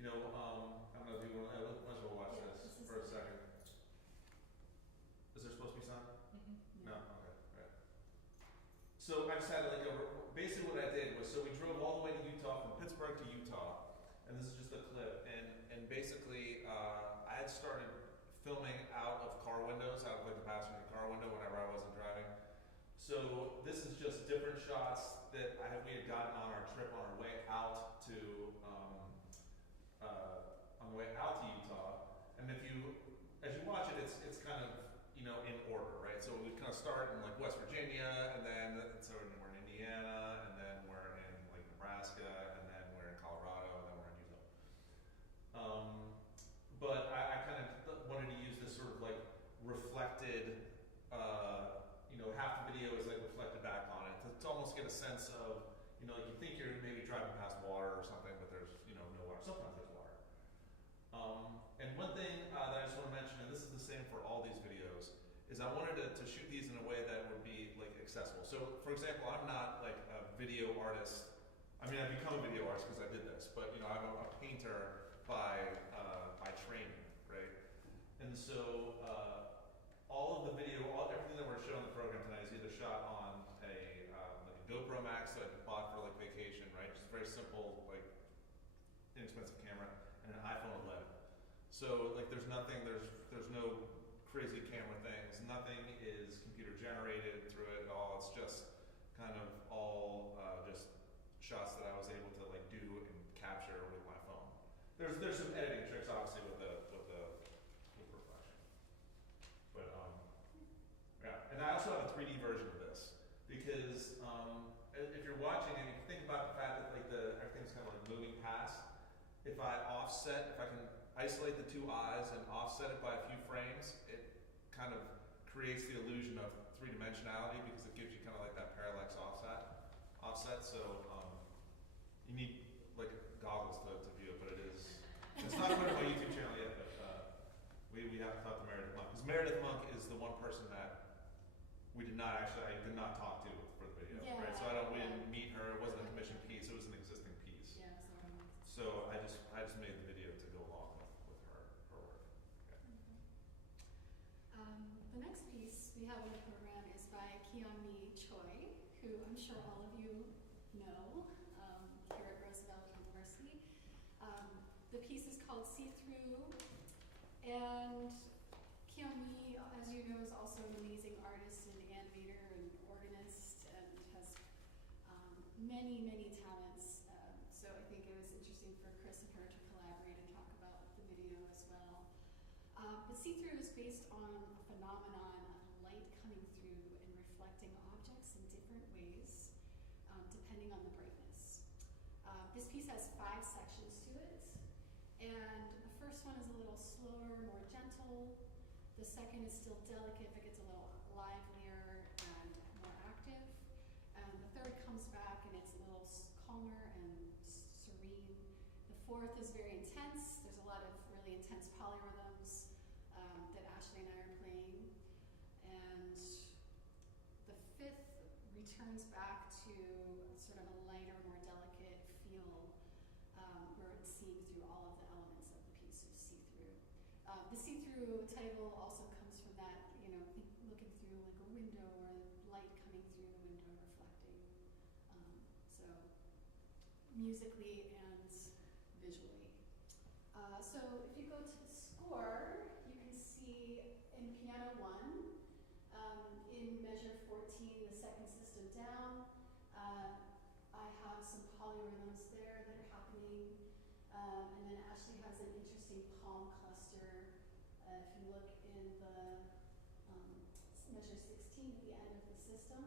you know, I don't know if you want to, might as well watch this for a second. Is there supposed to be sound? No? Okay, right. So I just had like basically what I did was, so we drove all the way to Utah, from Pittsburgh to Utah, and this is just a clip, and basically I had started filming out of car windows, out of like the passenger car window whenever I wasn't driving. So this is just different shots that we had gotten on our trip on our way out to Utah. And as you watch it, it's kind of, you know, in order, right? So we kind of start in like West Virginia, and then we're in Indiana, and then we're in like Nebraska, and then we're in Colorado, and then we're in Utah. But I kind of wanted to use this sort of like reflected, you know, half the video is like reflected back on it to almost get a sense of, you know, like you think you're maybe driving past water or something, but there's, you know, no water. Sometimes there's water. And one thing that I just want to mention, and this is the same for all these videos, is I wanted to shoot these in a way that would be like accessible. So, for example, I'm not like a video artist. I mean, I've become a video artist because I did this, but you know, I'm a painter by training, right? And so all of the video, everything that we're showing in the program tonight is either shot on like a GoPro Max that I bought for like vacation, right? Just a very simple, like inexpensive camera, and an iPhone 11. So like there's no crazy camera things. Nothing is computer generated through it at all. It's just kind of all just shots that I was able to like do and capture with my phone. There's some editing tricks obviously with reflection. But yeah. And I also have a 3D version of this because if you're watching and you think about the fact that like everything's kind of like moving past, if I can isolate the two eyes and offset it by a few frames, it kind of creates the illusion of three-dimensionality because it gives you kind of like that parallax offset. So you need like goggles Meredith Monk is the one person that I did not talk to for the video, Yeah, right? So we yeah. didn't meet her. It wasn't a commissioned piece. It was an existing piece. Yeah, So I just made the video to go along with her work. Okay. The next piece we have in the program is by Kyung-mi Choi, who I'm sure all of you know here at Roosevelt University. The piece is called See Through, and Kyung-mi, as you know, is also an amazing artist and animator and organist and has many, many talents. So I think it was interesting for Chris and her to collaborate and talk about the video as well. But See Through is based on a phenomenon of light coming through and reflecting objects in different ways, depending on the brightness. This piece has 5 sections to it, and the first one is a little slower, more gentle. The second is still delicate, but gets a little livelier and more active. And the third comes back and it's a little calmer and serene. The fourth is very intense. There's a lot of really intense polyrhythms that Ashley and I are playing. And the fifth returns back to sort of a lighter, more delicate feel where it's seeing through all of the elements of the piece of See Through. The See Through title also comes from that, looking through like a window or light coming through the window reflecting. So musically and visually. So if you go to the score, you can see in piano 1, in measure 14, the second system down, I have some polyrhythms there that are happening. And then Ashley has an interesting palm cluster. If you look in the measure 16 at the end of the system,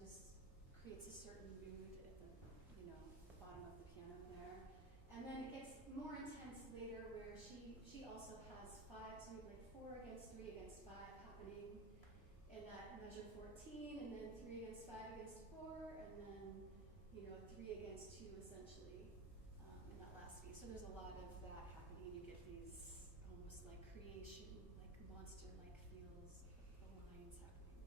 just creates a certain mood at the bottom of the piano there. And then it gets more intense later, where she also has 5 to 4 against 3 against 5 happening in that measure 14, and then 3 against 5 against 4, and then 3 against 2 essentially in that last piece. So there's a lot of that happening. You get these almost like creation, like monster-like feels of the lines happening.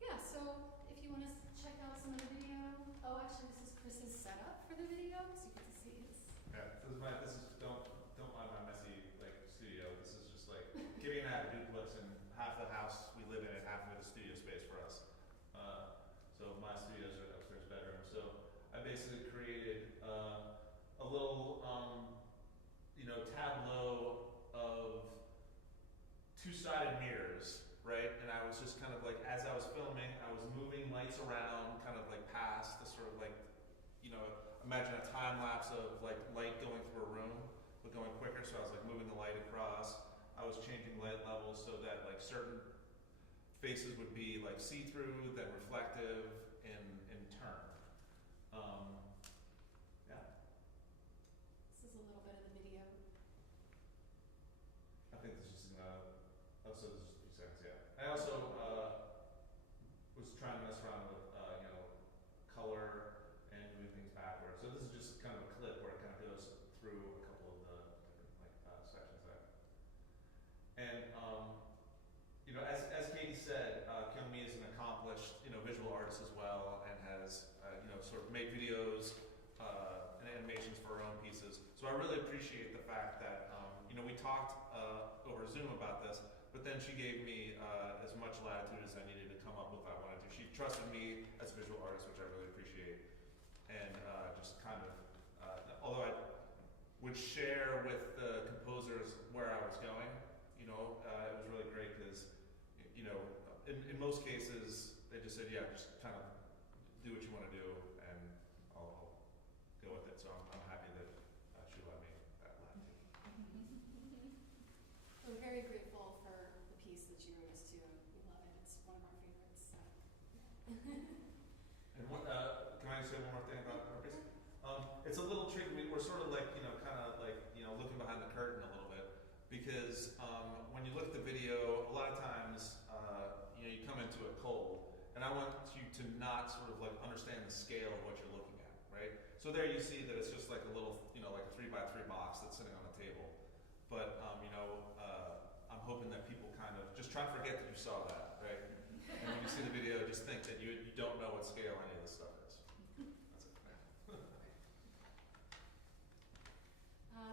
Yeah, so if you want to check out some of the video. Oh, actually, this is Chris's setup for the video, so you get to see his. Yeah, don't mind my messy studio. This is just Gibby and I have a duplex, and half the house we live in and half of it is studio space for us. So my studio's are upstairs bedroom. So I basically created a little tableau of 2-sided mirrors, right? And I was just kind of as I was filming, I was moving lights around, kind of past the sort of imagine a time lapse of light going through a room, but going quicker. So I was moving the light across. I was changing light levels so that certain faces would be see-through, then reflective in turn. Yeah. This is a little bit of the video. I think this is so this is 3 seconds, yeah. I also was trying to mess around with color and moving things backwards. So this is just kind of a clip where it kind of goes through a couple of the different sections there. And as Katie said, Kyung-mi is an accomplished visual artist as well, and has sort of made videos and animations for her own pieces. So I really appreciate the fact that we talked over Zoom about this, but then she gave me as much latitude as I needed to come up with what I wanted to. She trusted me as a visual artist, which I really appreciate, and just kind of although I would share with the composers where I was going, it was really great because in most cases they just said, yeah, just kind of do what you want to do, and I'll go with it. So I'm happy that she let me that latitude. We're very grateful for the piece that you wrote us to. We love it. It's one of our favorites. So. And what, can I say one more thing about our piece? It's a little tricky. We're sort of looking behind the curtain a little bit, because when you look at the video, a lot of times you come into it cold, and I want you to not sort of understand the scale of what you're looking at, right? So there you see that it's just a little, like a 3x3 box that's sitting on a table, but hoping that people kind of just try to forget that you saw that, right? And when you see the video, just think that you don't know what scale any of this stuff is. That's it.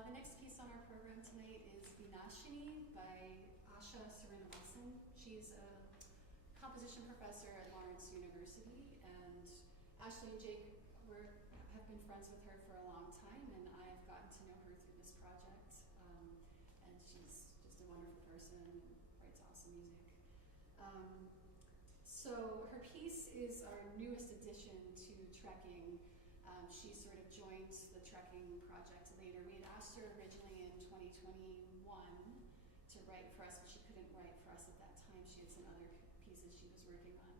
The next piece on our program tonight is Vinashini by Asha Srinivasan. She's a composition professor at Lawrence University, and Ashley and Jake have been friends with her for a long time, and I've gotten to know her through this project. And she's just a wonderful person and writes awesome music. So her piece is our newest addition to trekking. She sort of joined the trekking project later. We had asked her originally in 2021 to write for us, but she couldn't write for us at that time. She had some other pieces she was working on.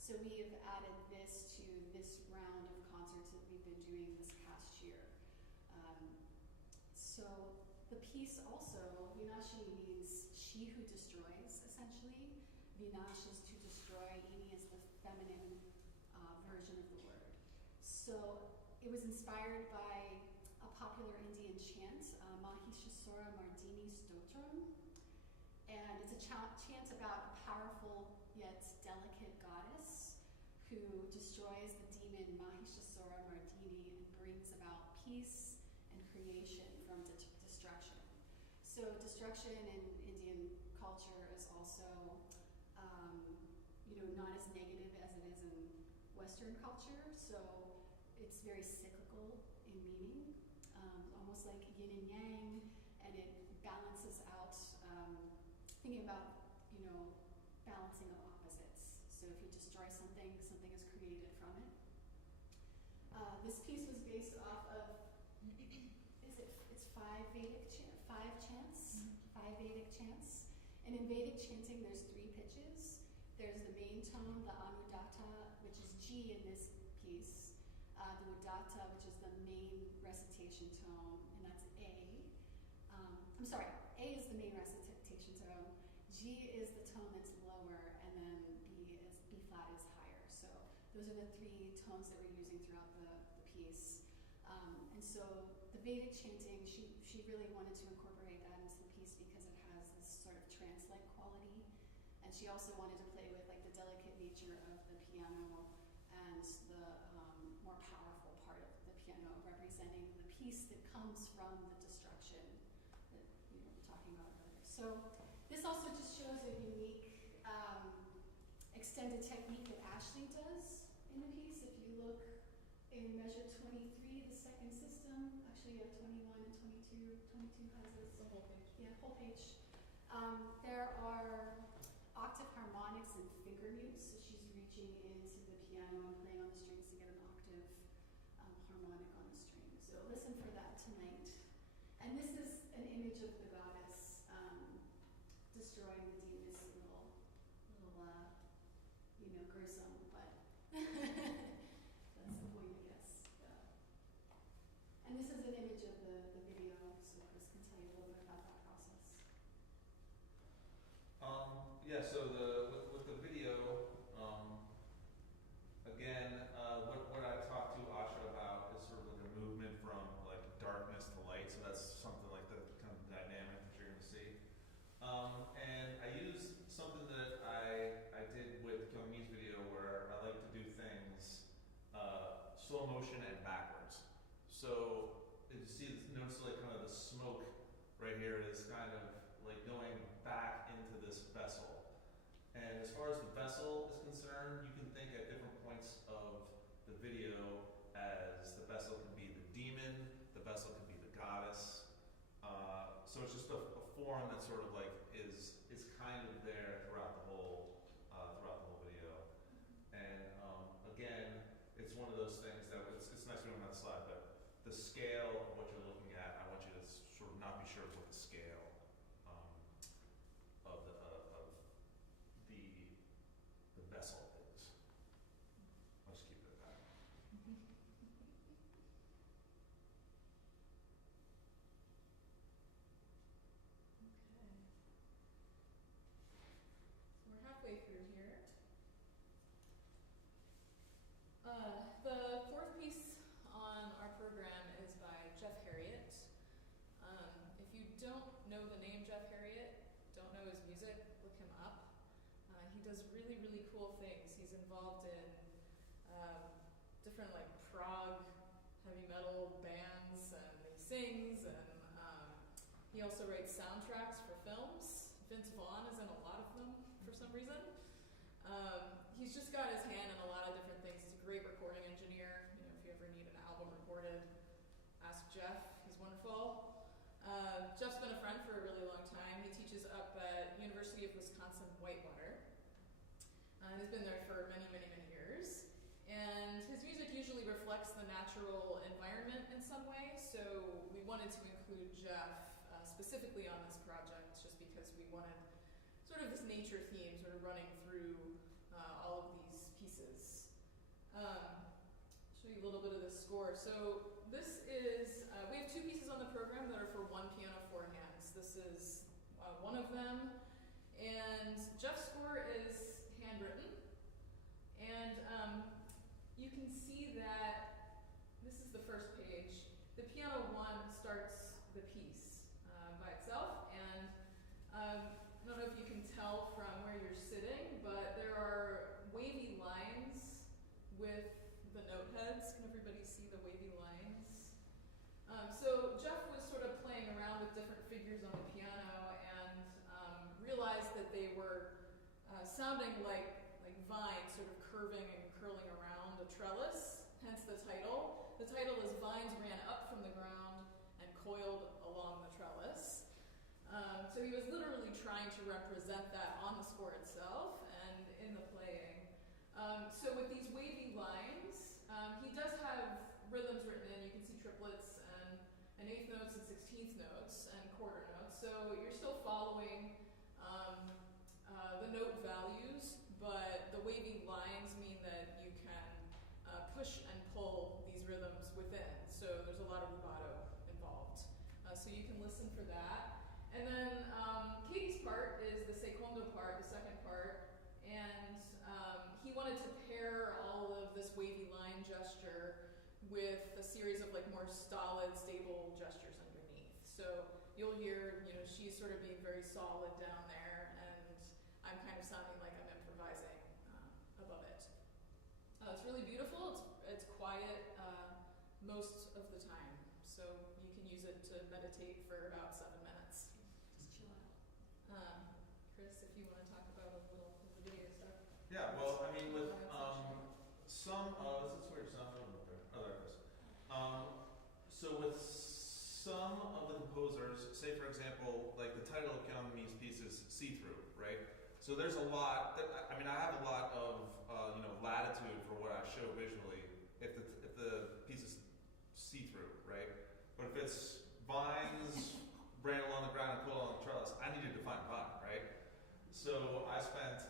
So we have added this to this round of concerts that we've been doing this past year. So the piece also, Vinashini means she who destroys, essentially. Vinash is to destroy, Ini is the feminine version of the word. So it was inspired by a popular Indian chant, Mahishasura Mardini Stotram. And it's a chant about a powerful yet delicate goddess who destroys the demon Mahishasura Mardini and brings about peace and creation from destruction. So destruction in Indian culture is also, not as negative as it is in Western culture. So it's very cyclical in meaning, almost like yin and yang, and it balances out, thinking about, balancing of opposites. So if you destroy something, something is created from it. This piece was based off of, it's five chants, five Vedic chants. And in Vedic chanting, there's 3 pitches. There's the main tone, the Anudatta, which is G in this piece. The Udatta, which is the main recitation tone, and that's A. A is the main recitation tone. G is the tone that's lower, and then B flat is higher. So those are the 3 tones that we're using throughout the piece. And so the Vedic chanting, she really wanted to incorporate that into the piece because it has this sort of trance-like quality. And she also wanted to play with like the delicate nature of the piano and the more powerful part of the piano, representing the peace that comes from the destruction that we're talking about earlier. So this also just shows a unique extended technique that Ashley does in the piece. If you look in measure 23, the second system, actually 21 and 22 has this. The whole page. Yeah, whole page. There are octave harmonics and finger mutes, so she's reaching into the piano and playing on the strings to get an octave harmonic on the string. So listen for that tonight. And this is an image of the goddess destroying the demon. It's a little gruesome, but that's the point, I guess. Yeah. And this is an image of the video, so Chris can tell you a little bit about that process. Yeah, so with the video, again, what I talked to Asha about is sort of like a movement from like darkness to light. So that's something like the kind of dynamic that you're going to see. And I used something that I did with the Kyungmi's video where I like to do things slow motion and backwards. So if you see, notice like kind of the smoke right here is kind of like going back into this vessel. And as far as the vessel is concerned, you can think at different points of the video as the vessel can be the demon, the vessel can be the goddess. So it's just a form that sort of like is kind of there throughout the whole video. And again, it's one of those things that it's nice we don't have the slide, but the scale of what you're looking at, I want you to sort of not be sure of what the scale of the vessel is. I'll just keep it at that. Okay. involved in different like prog heavy metal bands, and he sings, and he also writes soundtracks for films. Vince Vaughn is in a lot of them for some reason. He's just got his hand in a lot of different things. He's a great recording engineer. You know, if you ever need an album recorded, ask Jeff. He's wonderful. Jeff's been a friend for a really long time. He teaches up at University of Wisconsin-Whitewater. He's been there for many, many, many years. And his music usually reflects the natural environment in some way, so we wanted to include Jeff specifically on this project just because we wanted sort of this nature theme sort of running through all of these pieces. Show you a little bit of the score. So this is, we have two pieces on the program that are for one piano, four hands. This is one of them. And Jeff's score is handwritten. And you can see that this is the first page. The piano one starts the piece by itself. And I don't know if you can tell from where you're sitting, but there are wavy lines with the note heads. Can everybody see the wavy lines? So Jeff was sort of playing around with different figures on the piano and realized that they were sounding like vines sort of curving and curling around a trellis, hence the title. The title is Vines Ran Up from the Ground and Coiled Along the Trellis. So he was literally trying to represent that on the score itself and in the playing. So with these wavy lines, he does have rhythms written in. You can see triplets and eighth notes and 16th notes and quarter notes. So you're still following the note values, but the wavy lines mean that you can push and pull these rhythms within. So there's a lot of rubato involved. So you can listen for that. And then Katie's part is the secondo part, the second part, and he wanted to pair all of this wavy line gesture with a series of like more stolid, stable gestures underneath. So you'll hear, you know, she's sort of being very solid down there, and I'm kind of sounding like I'm improvising above it. It's really beautiful. It's quiet most of the time, so you can use it to meditate for about 7 minutes. Just chill out. Chris, if you want to talk about a little of the video stuff. Yeah, well, I mean, with some of, is this where some of them are? Oh, there it is. So with some of the composers, say for example, like the title of Kiyomi's piece is See-Through, right? So there's a lot, I mean, I have a lot of, you know, latitude for what I show visually if the piece is see-through, right? But if it's vines ran along the ground and pulled on the trellis, I need to define vine, right? So I spent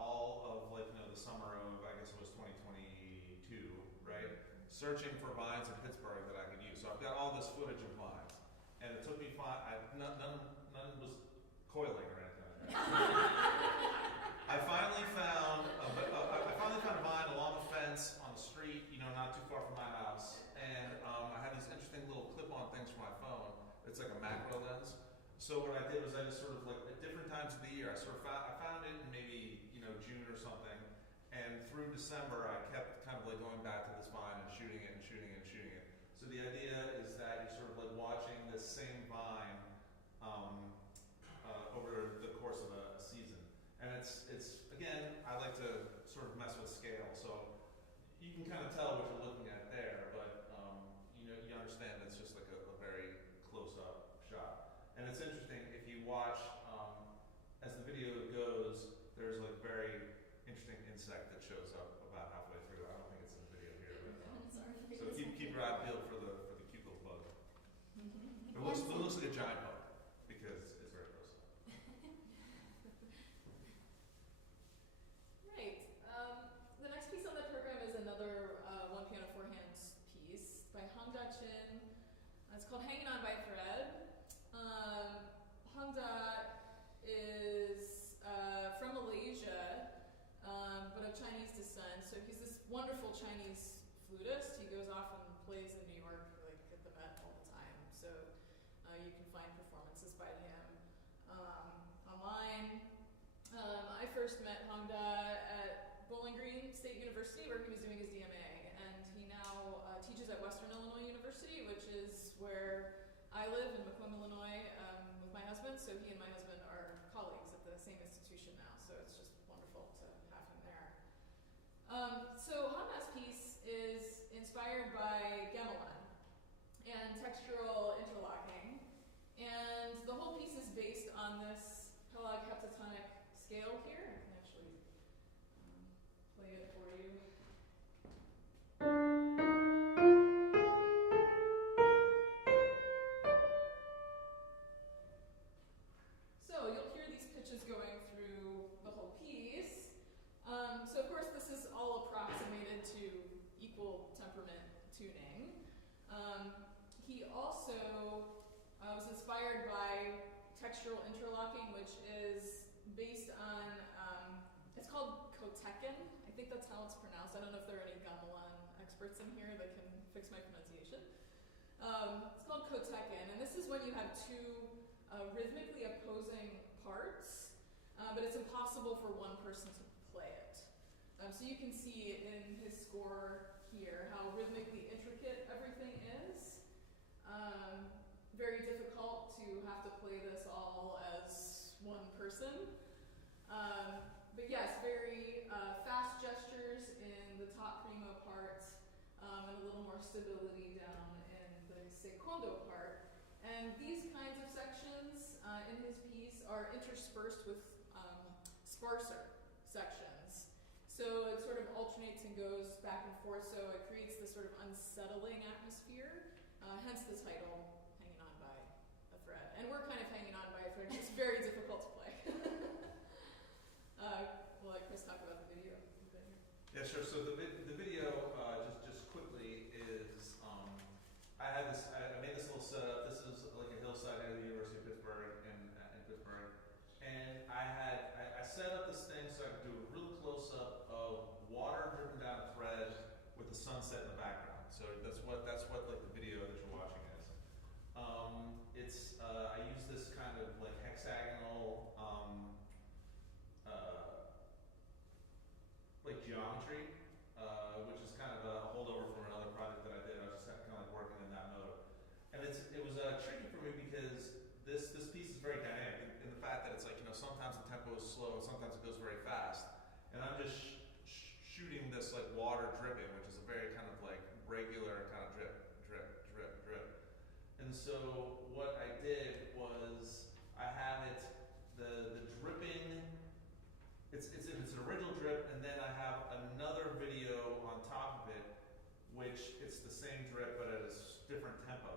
all of, like, you know, the summer of, I guess it was 2022, right? Searching for vines in Pittsburgh that I could use. So I've got all this footage of vines. And it took me none was coiling or anything like that. I finally found a vine along a fence on the street, you know, not too far from my house. And I had these interesting little clip-on things for my phone. It's like a macro lens. So what I did was I just sort of like at different times of the year, I found it in maybe, you know, June or something. And through December, I kept kind of like going back to this vine and shooting it and shooting it and shooting it. So the idea is that you're sort of like watching this same vine over the course of a season. And it's again, I like to sort of mess with scale. So you can kind of tell what you're looking at there, but you know, you understand it's just like a very close-up shot. And it's interesting, if you watch, as the video goes, there's like very interesting insect that shows up about halfway through. I don't think it's in the video here, but so keep your eye peeled for the cute little bug. It looks like a giant bug because it's very close. Right. The next piece on the program is another one piano, four hands piece by Hongda Chin. It's called Hanging On by Thread. Hongda is from Malaysia, but of Chinese descent. So he's this wonderful Chinese flutist. He goes off and plays in New York, like at the Met all the time. So you can find performances by him online. I first met Hongda at Bowling Green University, where he was doing his DMA, and he now teaches at Western Illinois University, which is where I live in Macomb, Illinois, with my husband. So he and my husband are colleagues at the same institution now. So it's just wonderful to have him there. So Hanna's piece is inspired by gamelan and textural interlocking, and the whole piece is based on this pelag-heptatonic scale here. I can actually play it for you. So you'll hear these pitches going through the whole piece. So of course this is all approximated to equal temperament tuning. He also was inspired by textural interlocking, which is based on, it's called kotekken. I think that's how it's pronounced. I don't know if there are any gamelan experts in here that can fix my pronunciation. It's called kotekken, and this is when you have two rhythmically opposing parts, but it's impossible for one person to play it. So you can see in his score here how rhythmically intricate everything is. Very difficult to have to play this all as one person. But yes, very fast gestures in the top primo part, and a little more stability down in the secondo part. And these kinds of sections in his piece are interspersed with sparser sections. So it sort of alternates and goes back and forth, so it creates this sort of unsettling atmosphere, hence the title, Hanging On by a Thread. And we're kind of hanging on by a thread, it's very difficult to play. We'll let Chris talk about the video. Yeah, sure. So the video, just quickly, is I made this little setup. This is like a hillside near the University of Pittsburgh in Pittsburgh, and I set up this thing so I could do a real close up of water dripping down a thread with the sunset in the background. So that's what like the video that you're watching is. I use this kind of like hexagonal like geometry, which is kind of a holdover from another project that I did. I was just kind of like working in that mode, and it was tricky for me because this piece is very dynamic in the fact that it's like, you know, sometimes the tempo is slow and sometimes it goes very fast, and I'm just shooting this like water dripping, which is a very kind of like regular kind of drip, drip, drip, drip. And so what I did was I have it the dripping. It's an original drip, and then I have another video on top of it, which it's the same drip but at a different tempo.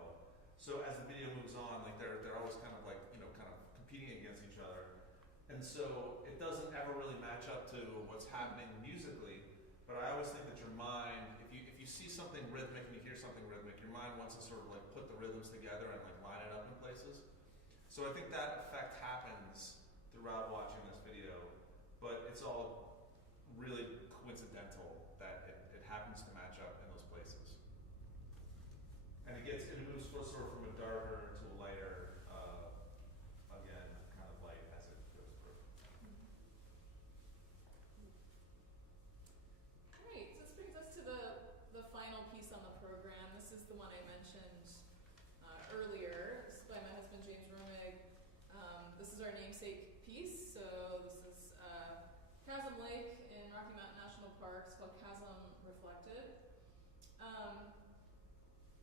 So as the video moves on, like they're always kind of like, you know, kind of competing against each other, and so it doesn't ever really match up to what's happening musically. But I always think that your mind, if you see something rhythmic and you hear something rhythmic, your mind wants to sort of like put the rhythms together and like line it up in places. So I think that effect happens throughout watching this video. But it's all really coincidental that it happens to match up in those places. And it moves sort of from a darker to a lighter, again, kind of light as it goes through. Great, so this brings us to the final piece on the program. This is the one I mentioned earlier. This is by my husband, James Romig. This is our namesake piece. So this is Chasm Lake in Rocky Mountain National Park. It's called Chasm Reflected.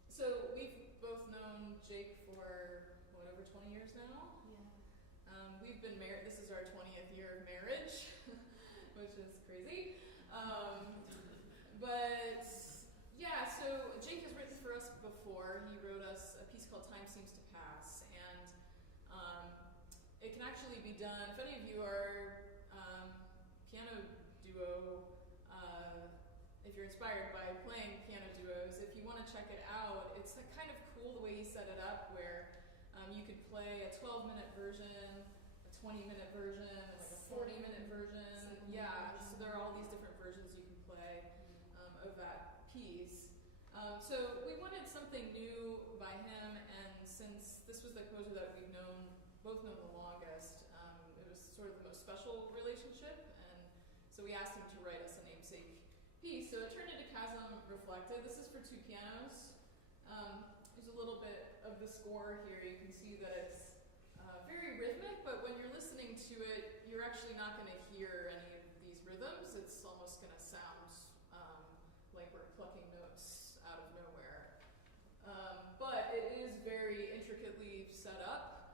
So we've both known Jake for, over 20 years now? Yeah. We've been married, this is our 20th year of marriage, which is crazy. But yeah, so Jake has written for us before. He wrote us a piece called Time Seems to Pass, and it can actually be done, if any of you are piano duo, if you're inspired by playing piano duos, if you want to check it out, it's kind of cool the way he set it up, where you could play a 12-minute version, a 20-minute version, like a 40-minute version. Yeah, so there are all these different versions you can play of that piece. So we wanted something new by him, and since this was the composer that we've both known the longest, it was sort of the most special relationship, and so we asked him to write us a namesake piece. So reflected. This is for 2 pianos. There's a little bit of the score here. You can see that it's very rhythmic, but when you're listening to it, you're actually not going to hear any of these rhythms. It's almost going to sound like we're plucking notes out of nowhere. But it is very intricately set up.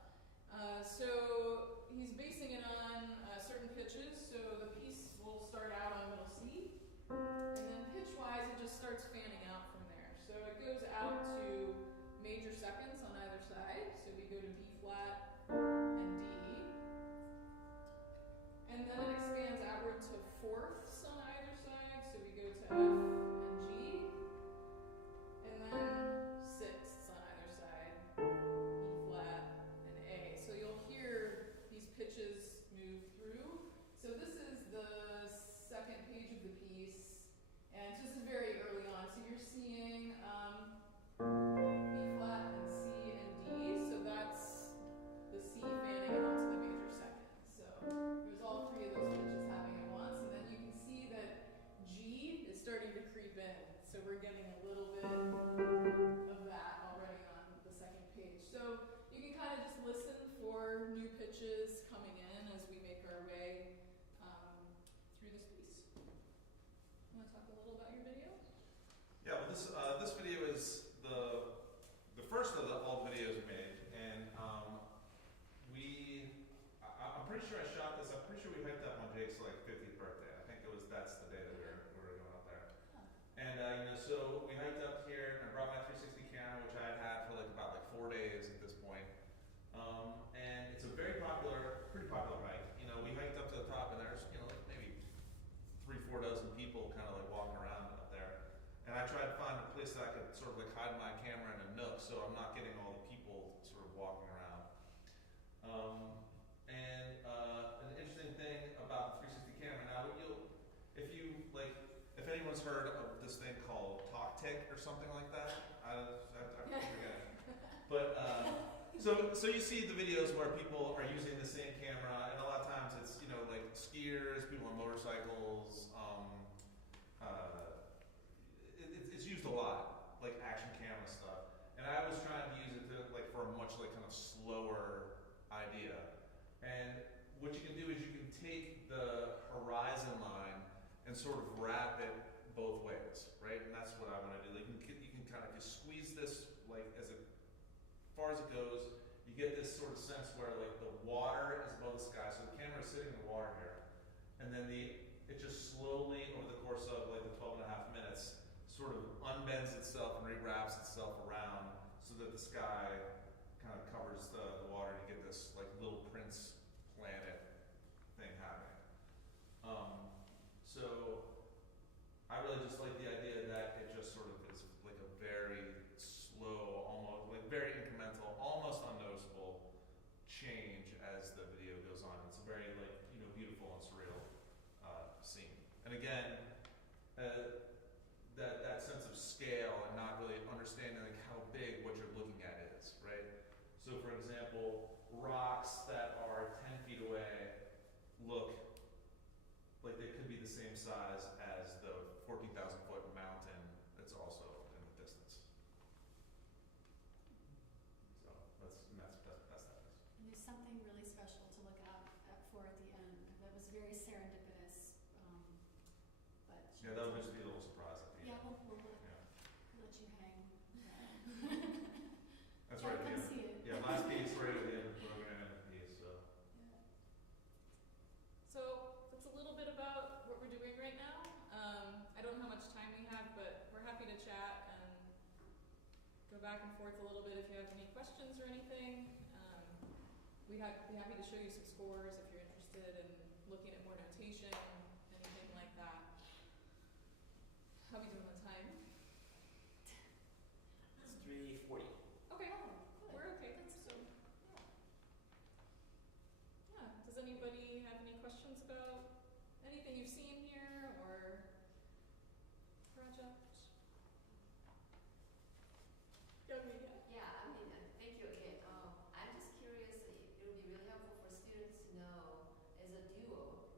So he's basing it on certain pitches. So the piece will start out on middle C, and then pitch-wise, it just starts fanning out from there. So it goes out to major seconds on either side. So we go to B flat and D. And then it expands outward to fourths on either side. So we go to F and G. And then sixths on either side, E flat and A. So you'll hear these pitches move through. So this is the second page of the piece. And this is very early on. So you're seeing B flat and C and D. So that's the C fanning out to the major second. So there's all 3 of those pitches happening at once. And then you can see that G is starting to creep in. So we're getting a little bit of that already on the second page. So you can kind of just listen for new pitches coming in as we make our way through this piece. You want to talk a little about your video? Yeah, well, this video is the first of all the videos we made, and I'm pretty sure I shot this. I'm pretty sure we hiked up on Jake's like 50th birthday. I think that's the day that we were going up there. And so we hiked up here, and I brought my 360 camera, which I had had for about 4 days at this point. And it's a pretty popular hike. We hiked up to the top, and there's maybe 3-4 dozen people kind of walking around up there. And I tried to find a place that I could sort of hide my camera in a nook, so I'm not getting all the people sort of walking around. An interesting thing about the 360 camera. Now, if anyone's heard of this thing called TalkTick or something like that, I forget. But so you see the videos where people are using the same camera, and a lot of times it's skiers, people on motorcycles. It's used a lot, action camera stuff. And I was trying to use it for a much kind of slower idea. And what you can do is you can take the horizon line and sort of wrap it both ways, right? And that's what I want to do. You can kind of just squeeze this as far as it goes. You get this sort of sense where the water is above the sky, so the camera is sitting in the water here, and then it just slowly over the course of the 12 and a half minutes sort of unbends itself and rewraps itself around so that the sky kind of covers the water, and you get this little Prince planet thing happening. So I really just like the idea that it just sort of is a very slow, almost very incremental, almost unnoticeable change as the video goes on. It's a very beautiful and surreal scene. And again, that sense of scale and not really understanding how big what you're looking at is, right? So for example, rocks that are 10 feet away look like they could be the same size as the 14,000 foot mountain that's also in the distance. So that's that. And there's something really special to look out for at the end. That was very serendipitous. But Yeah, that'll just be a little surprise at the yeah, end. we'll Yeah. let you hang. That's right at the Come end. see it. Yeah, last piece right at the end of the program and the piece. So Yeah. So that's a little bit about what we're doing right now. I don't know how much time we have, but we're happy to chat and go back and forth a little bit if you have any questions or anything. We'd be happy to show you some scores if you're interested in looking at more notation, anything like that. How we doing on time? It's 3:40. Okay, Oh, good. we're okay. That's So, yeah. Does anybody have any questions about anything you've seen here or project? Go ahead. Yeah, thank you again. I'm just curious, it would be really helpful for students to know, as a duo,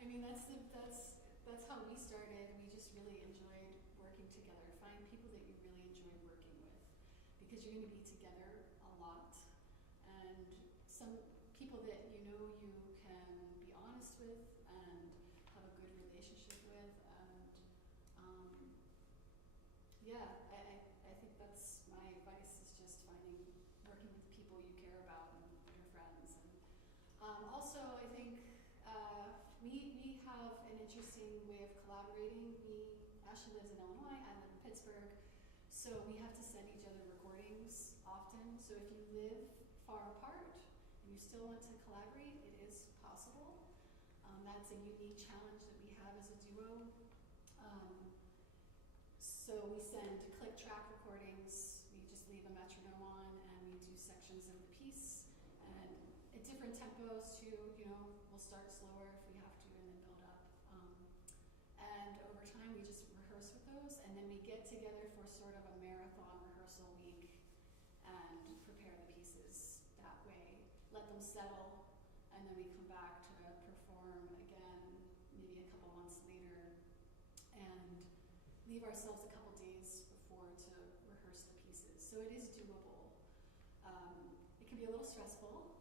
I mean, that's how we started. We just really enjoyed working together. Find people that you really enjoy working with, because you're going to be together a lot, and some people that you know you can be honest with and have a good relationship with, and yeah, I think that's my advice, is just finding, working with people you care about and your friends. And also, I think we have an interesting way of collaborating. Ashley lives in Illinois, I live in Pittsburgh, so we have to send each other recordings often. So if you live far apart and you still want to collaborate, it is possible. That's a unique challenge that we have as a duo. So we send click track recordings. We just leave a metronome on and we do sections of the piece, and at different tempos too. We'll start slower if we have to and then build up. And over time we just rehearse with those, and then we get together for sort of a marathon rehearsal week and prepare the pieces that way. Let them settle, and then we come back to perform again maybe a couple months later, and leave ourselves a couple days before to rehearse the pieces. So it is doable. It can be a little stressful,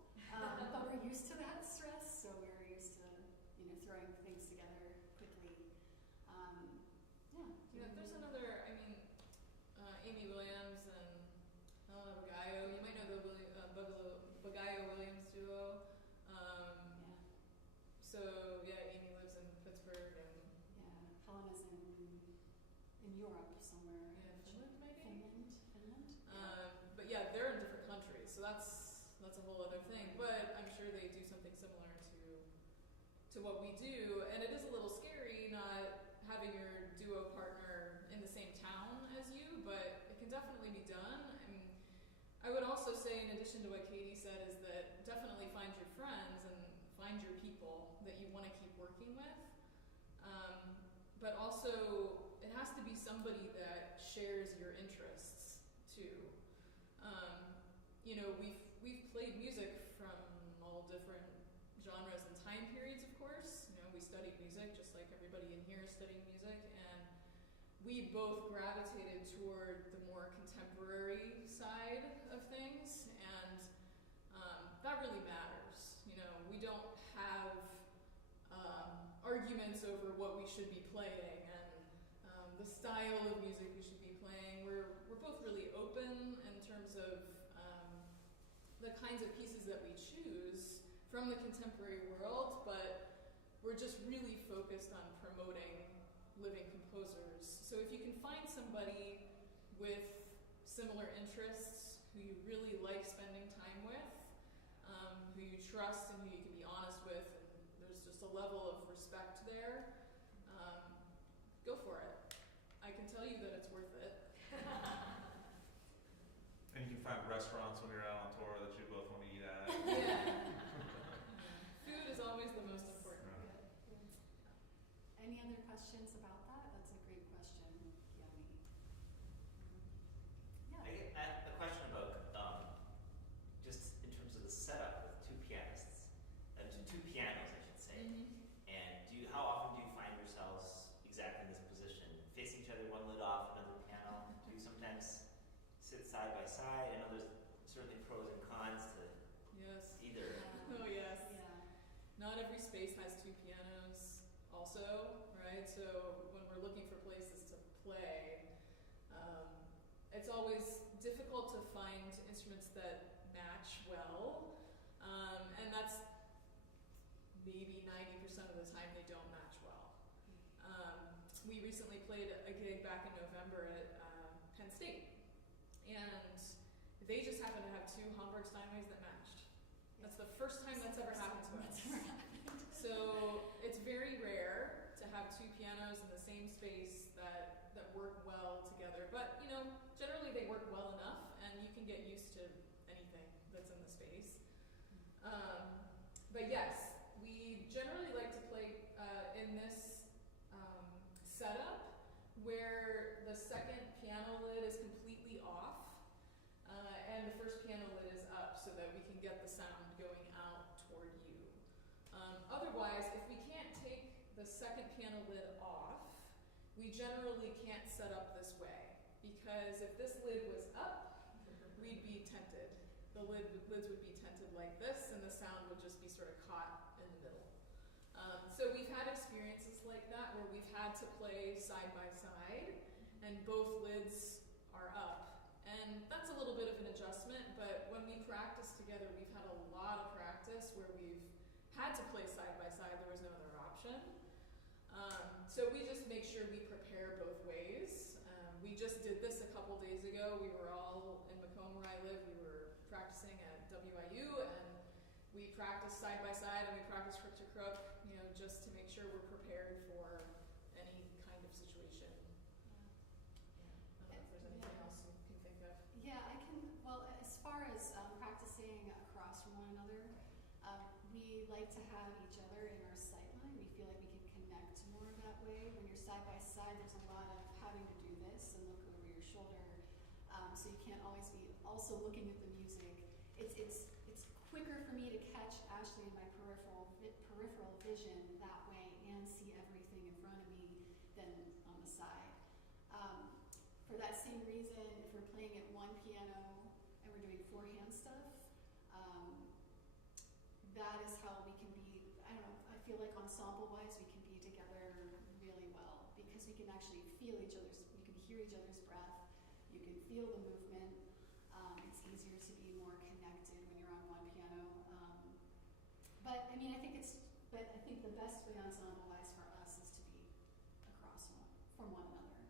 but we're used to that stress, so we're used to throwing things together quickly. Yeah, there's another, Amy Williams and Bagayo. You might know the Bagayo-Williams duo. Yeah. So, yeah, Amy lives in Pittsburgh, and Yeah, Helena's in Europe somewhere. Finland, maybe? Finland. But yeah, they're in different countries, so that's a whole other thing. But I'm sure they do something similar to what we do, and it is a little scary not having your duo partner in the same town as you, but it can definitely be done. I would also say, in addition to what Katie said, is that definitely find your friends and find your people that you want to keep working with. But also, it has to be somebody that shares your interests too. We've played music from all different genres and time periods, of course. We studied music just like everybody in here is studying music, and we both gravitated toward the more contemporary side of things, and that really matters. We don't have arguments over what we should be playing and the style of music we should be playing. We're both really open in terms of the kinds of pieces that we choose from the contemporary world, but we're just really focused on promoting living composers. So if you can find somebody with similar interests, who you really like spending time with, who you trust and who you can be honest with, and there's just a level of respect there, go for it. I can tell you that it's worth it. And you can find restaurants when you're out on tour that you both want to eat at. Yeah. Food is always the most important. Any other questions about that? That's a great question, Yummy. Yeah. I get a question about just in terms of the setup with two pianists, two pianos, I should say. And how often do you find yourselves exactly in this position, facing each other, one lid off, another piano? Do you sometimes sit side by side? I know there's certainly pros and cons to Yes. either. Oh, yes. Yeah. Not every space has two pianos also, right? So when we're looking for places to play, it's always difficult to find instruments that match well. And that's maybe 90% of the time they don't match well. We recently played a gig back in November at Penn State, and they just happened to have two Hamburg Steinways that matched. That's the first time that's ever happened to us. So it's very rare to have two pianos in the same space that work well together. But generally they work well enough, and you can get used to anything that's in the space. But yes, we generally like to play in this setup where the second piano lid is completely off, and the first piano lid is up, so that we can get the sound going out toward you. Otherwise, if we can't take the second piano lid off, we generally can't set up this way, because if this lid was up, we'd be tented. The lids would be tented like this, and the sound would just be sort of caught in the middle. So we've had experiences like that where we've had to play side by side, and both lids are up. And that's a little bit of an adjustment, but when we practice together, we've had a lot of practice where we've had to play side by side. There was no other option. So we just make sure we prepare both ways. We just did this a couple days ago. We were all in Macomb where I live. We were practicing at WIU, and we practiced side by side, and we practiced crook to crook, just to make sure we're prepared for any kind of situation. I don't know if there's anything else you can think of. Yeah, I can. Well, as far as practicing across from one another, we like to have each other in our sight line. We feel like we can connect more that way. When you're side by side, there's a lot of having to do this and look over your shoulder, so you can't always be also looking at the music. It's quicker for me to catch Ashley in my peripheral vision that way and see everything in front of me than on the side. For that same reason, if we're playing at one piano and we're doing four-hand stuff, that is how we can be, I don't know, I feel like ensemble-wise we can be together really well, because we can actually feel each other's, you can hear each other's breath, you can feel the movement. It's easier to be more connected when you're on one piano. But I mean, I think the best way ensemble-wise for us is to be across from one another.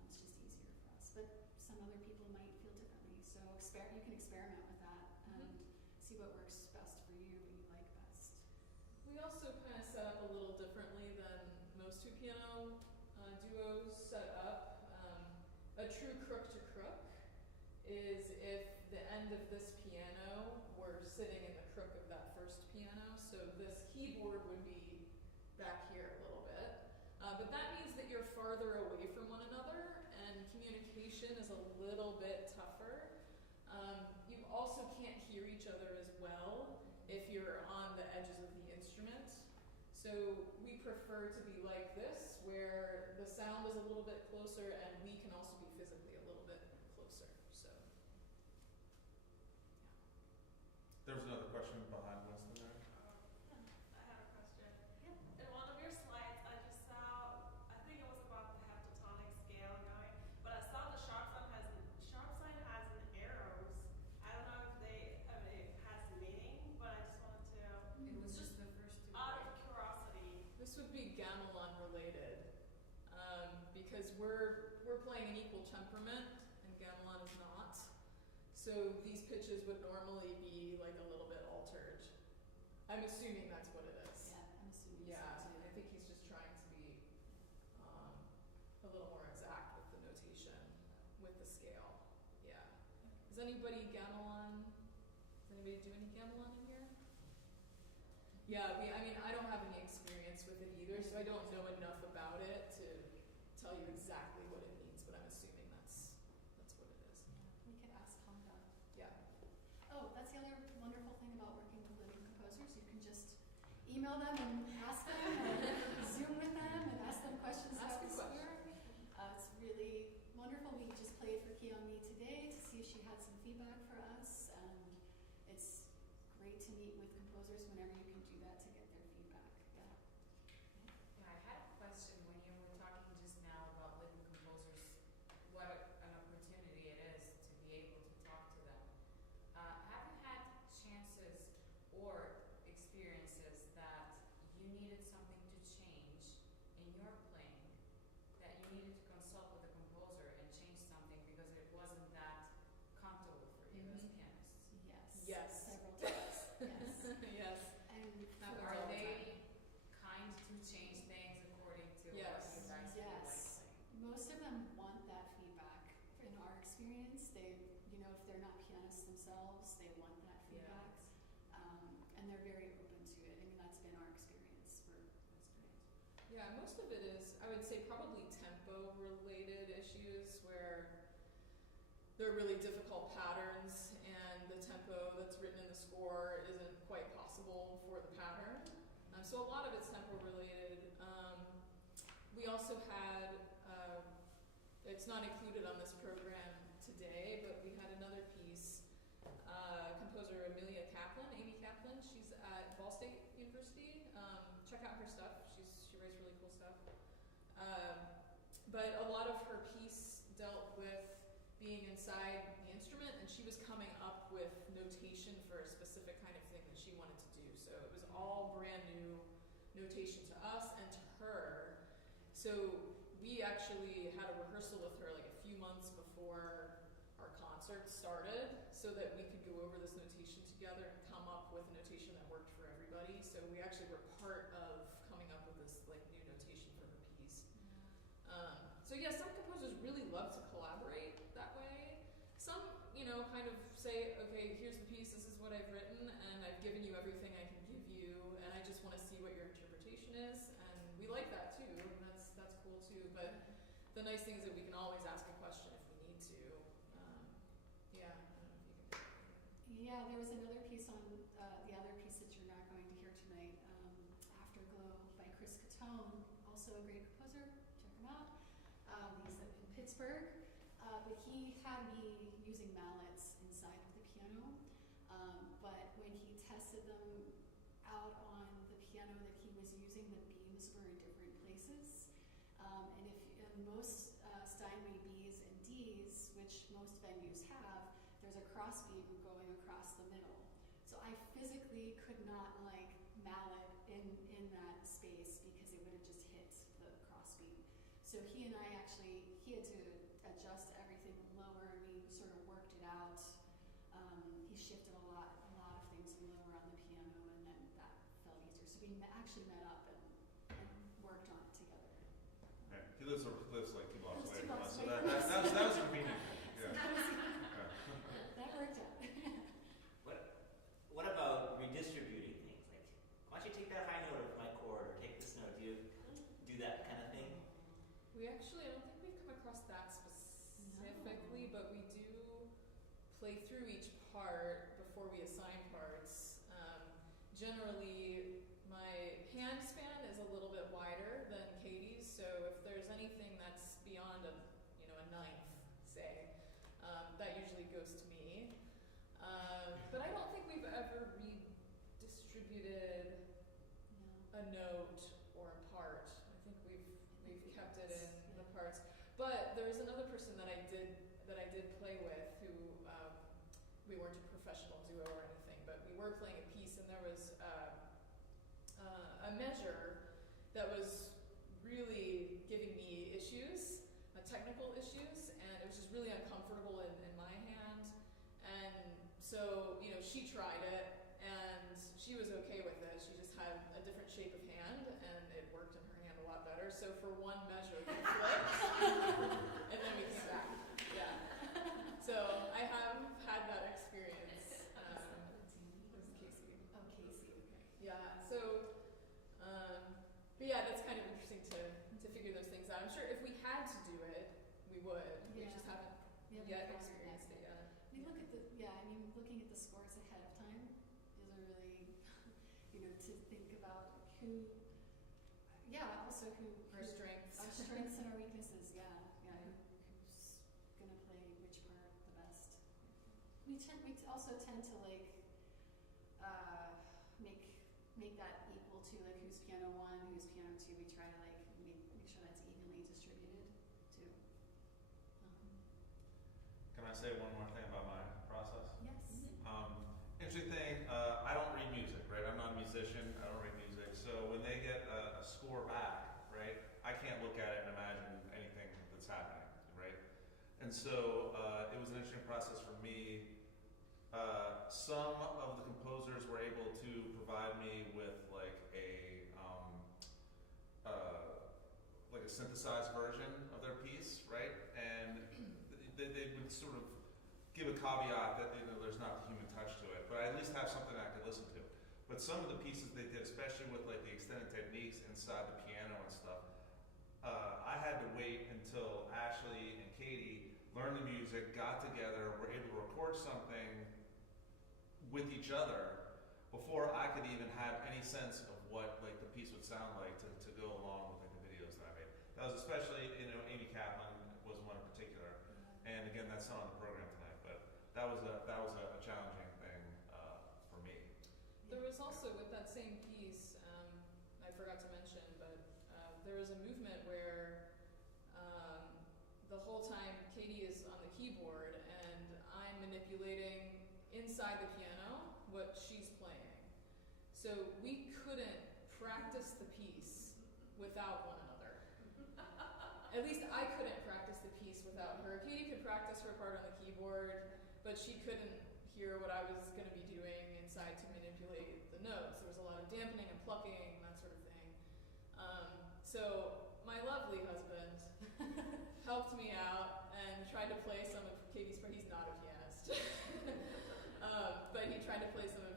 It's just easier for us. But some other people might feel differently. So you can experiment with that and see what works best for you, what you like best. We also kind of set up a little differently than most two piano duos set up. A true crook to crook is if the end of this piano were sitting in the crook of that first piano, so this keyboard would be back here a little bit. But that means that you're farther away from one another, and communication is a little bit tougher. You also can't hear each other as well if you're on the edges of the instrument. So we prefer to be like this, where the sound is a little bit closer, and we can also be physically a little bit closer. So, yeah. There was another question behind Winston there. I have a question. Yeah. In one of your slides, I just saw, I think it was about the heptatonic scale going, but I saw the sharp sign has an arrows. I don't know if it has meaning, but I just wanted to, It was just the first two. out of curiosity. This would be gamelan related, because we're playing an equal temperament, and gamelan is not. So these pitches would normally be like a little bit altered. I'm assuming that's what it is. Yeah, I'm assuming Yeah, so too. I think he's just trying to be a little more exact with the notation, with the scale. Yeah. Is anybody gamelan? Does anybody do any gamelan in here? Yeah, I don't have any experience with it either, so I don't know enough about it to tell you exactly what it means, but I'm assuming that's what it is. We could ask Honda. Yeah. Oh, that's the other wonderful thing about working with living composers. You can just email them and ask them, and Zoom with them, and ask them questions Ask about a the score. It's really wonderful. We just played for Ki On Me today to see if she had some feedback for us, and it's great to meet with composers whenever you can do that to get their feedback. Yeah. Yeah, I had a question when you were talking just now about living composers, what an opportunity it is to be able to talk to them. Have you had chances or experiences that you needed something to change in your playing, that you needed to consult with a composer and change something because it wasn't that comfortable for you as pianists? Yes. Yes. Several times. Yes. Yes. And Happens for- all Are the they kind to change things according to Yes. what you guys feel like Yes. playing? Most of them want that feedback. In our experience, if they're not pianists themselves, they want that feedback. And they're very open to it. I mean, that's been our experience. That's great. Yeah, most of it is, I would say, probably tempo-related issues where there are really difficult patterns and the tempo that's written in the score isn't quite possible for the pattern. So a lot of it's tempo-related. we also had, it's not included on this program today, but we had another piece. Composer Amy Kaplan, she's at Ball State University. Check out her stuff. She writes really cool stuff. But a lot of her piece dealt with being inside the instrument, and she was coming up with notation for a specific kind of thing that she wanted to do. So it was all brand new notation to us and to her. So we actually had a rehearsal with her like a few months before our concert started, so that we could go over this notation together and come up with a notation that worked for everybody. So we actually were part of coming up with this like new notation for her piece. So yeah, some composers really love to collaborate that way. Some, kind of say, okay, here's the piece, this is what I've written, and I've given you everything I can give you, and I just want to see what your interpretation is, and we like that too, and that's cool too. But the nice thing is that we can always ask a question if we need to. Yeah, I don't know if you can. Yeah, there was another piece on the other piece that you're not going to hear tonight, Afterglow by Chris Catone, also a great composer. Check him out. He's in Pittsburgh, but he had me using mallets inside of the piano. But when he tested them out on the piano that he was using, the beams were in different places. And most Steinway Bs and Ds, which most venues have, there's a cross beam going across the middle. So I physically could not mallet in that space because it would have just hit the cross beam. So he and I he had to adjust everything lower, and we sort of worked it out. He shifted a lot of things lower on the piano, and then that felt easier. So we actually met up and worked on it together. Right. He lives like 2 blocks away from us, so away that was convenient. Yeah. That worked out. What about redistributing things? Like, why don't you take that high note of my chord, or take this note? Do you do that kind of thing? We actually, I don't think we've come across that specifically, but we do play through each part before we assign parts. Generally, my hand span is a little bit wider than Katie's, so if there's anything that's beyond a ninth, say, that usually goes to me. But I don't think we've ever redistributed a note or a part. I think we've kept it in the parts. But there was another person that I did play with who we weren't a professional duo or anything, but we were playing a piece, and there was a measure that was really giving me issues, technical issues, and it was just really uncomfortable in my hand. And so, she tried it, and she was okay with it. She just had a different shape of hand, and it worked in her hand a lot better. So for one measure, we flipped, and then we came back. Yeah. So I have had that experience. Who's Casey? Oh, Casey. Yeah. So, but yeah, that's kind of interesting to figure those things out. I'm sure if we had to do it, we would. We Yeah. just haven't yet experienced it yet. Looking at the scores ahead of time is a really, to think about also who Our strengths. Our strengths and our weaknesses, who's gonna play which part the best. We also tend to make that equal to who's piano 1, who's piano 2. We try to make sure that's evenly distributed too. Can I say one more thing about my process? Yes. Interesting thing, I don't read music, right? I'm not a musician, I don't read music. So when they get a score back, right, I can't look at it and imagine anything that's happening, right? And so it was an interesting process for me. Some of the composers were able to provide me with a synthesized version of their piece, right? And they would sort of give a caveat that there's not the human touch to it, but I at least have something I could listen to. But some of the pieces they did, especially with the extended techniques inside the piano and stuff, I had to wait until Ashley and Katie learned the music, got together, were able to record something with each other before I could even have any sense of what the piece would sound like to go along with the videos that I made. was especially, Amy Kaplan was one in particular. And again, that's not on the program tonight, but that was a challenging thing for me. There was also, with that same piece, I forgot to mention, but there was a movement where the whole time Katie is on the keyboard and I'm manipulating inside the piano what she's playing. So we couldn't practice the piece without one another. At least I couldn't practice the piece without her. Katie could practice her part on the keyboard, but she couldn't hear what I was going to be doing inside to manipulate the notes. There was a lot of dampening and plucking and that sort of thing. So my lovely husband helped me out and tried to play some of Katie's part. He's not a pianist. But he tried to play some of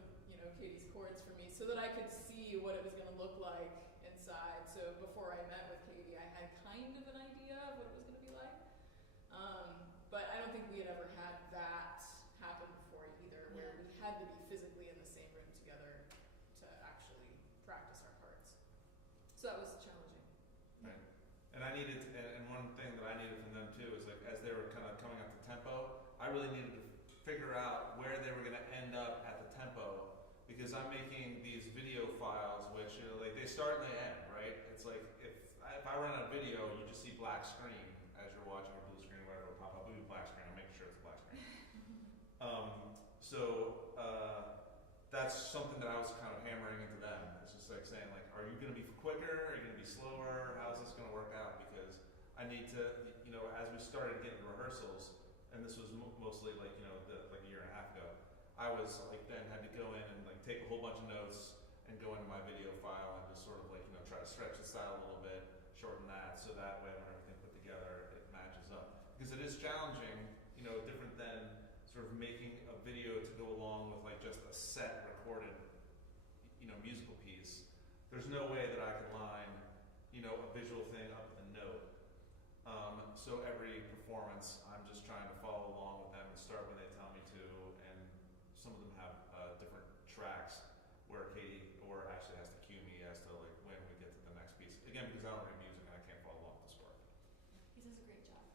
Katie's chords for me so that I could see what it was going to look like inside. So before I met with Katie, I had kind of an idea of what it was going to be like. But I don't think we had ever had that happen before either, where we had to be physically in the same room together to actually practice our parts. So that was challenging. Right. And I needed, and one thing that I needed from them too is like as they were kind of coming up the tempo, I really needed to figure out where they were going to end up at the tempo, because I'm making these video files which like they start and they end, right? It's like if I run out of video, you just see black screen as you're watching, or blue screen, whatever will pop up. It'll be black screen. I'm making sure it's a black screen. That's something that I was kind of hammering into them. It's just like saying like, are you going to be quicker? Are you going to be slower? How's this going to work out? Because I need to, as we started getting rehearsals, and this was mostly like, like a year and a half ago, I was like then had to go in and like take a whole bunch of notes and go into my video file and just sort of like, try to stretch the style a little bit, shorten that, so that way when everything put together, it matches up. Because it is challenging, different than sort of making a video to go along with like just a set recorded, musical piece. There's no way that I can line, a visual thing up with a note. So every performance, I'm just trying to follow along with them and start when they tell me to, and some of them have different tracks where Katie actually has to cue me as to like when we get to the next piece. Again, because I don't read music and I can't follow along with the score. He does a great job.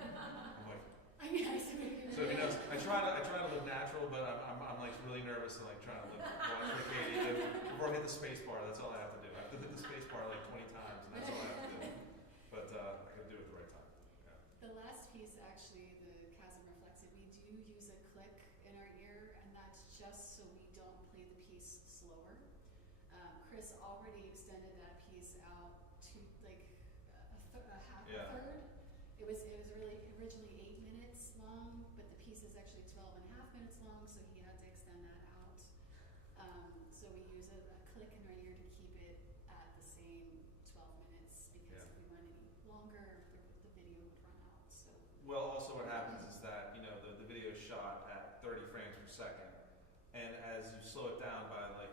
I'm like, I see. so I try to live natural, but I'm like really nervous and like trying to watch for Katie. And before I hit the space bar, that's all I have to do. I have to hit the space bar like 20 times, and that's all I have to do. But I can do it at the right time. Yeah. The last piece, actually, the chasm reflexive, we do use a click in our ear, and that's just so we don't play the piece slower. Chris already extended that piece out to like a third. It was really originally 8 minutes long, but the piece is actually 12 and a half minutes long, so he had to extend that out. So we use a click in our ear to keep it at the same 12 minutes, because if we went any longer, the video would run out. So. Well, also what happens is that the video is shot at 30 frames per second, and as you slow it down by like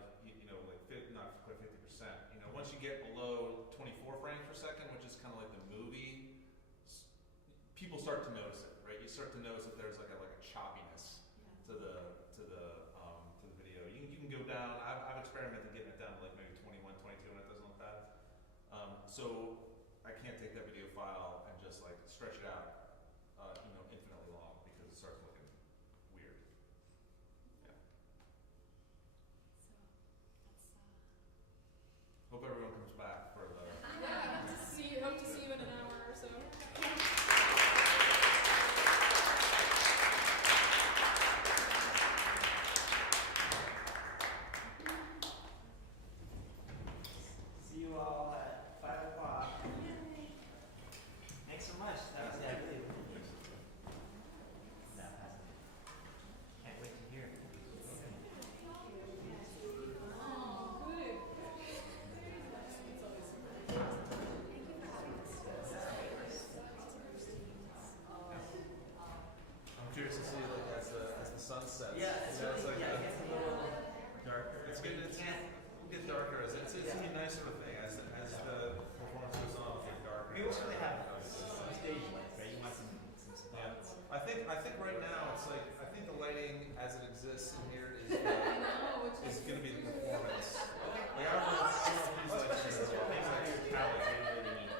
not quite 50%, once you get below 24 frames per second, which is kind of like the movie, people start to notice it, right? You start to notice that there's like a choppiness to the video. You can go down. I've experimented getting it down to like maybe 21, 22, and it doesn't look bad. So I can't take that video file and just like stretch it out, infinitely long, because it starts looking weird. Yeah. So that's Hope everyone comes back for the. Yeah, hope to see you in an hour or so. See you all at 5 o'clock. Thanks so much. That was really can't wait to hear. Oh, good. I'm curious to see like as the sun sets. Yeah, it's it's really, like it gets a little darker. It's getting it'll get darker as it's gonna be a nice sort of thing as the performance goes on. It'll get darker. We always really have some stage lights, right? You want some spots. I think right now it's like I think the lighting as it exists in here is I know, which is going to be the performance. Okay. Like I don't know if these lights are Especially since we're playing gonna our favorite palette, we really need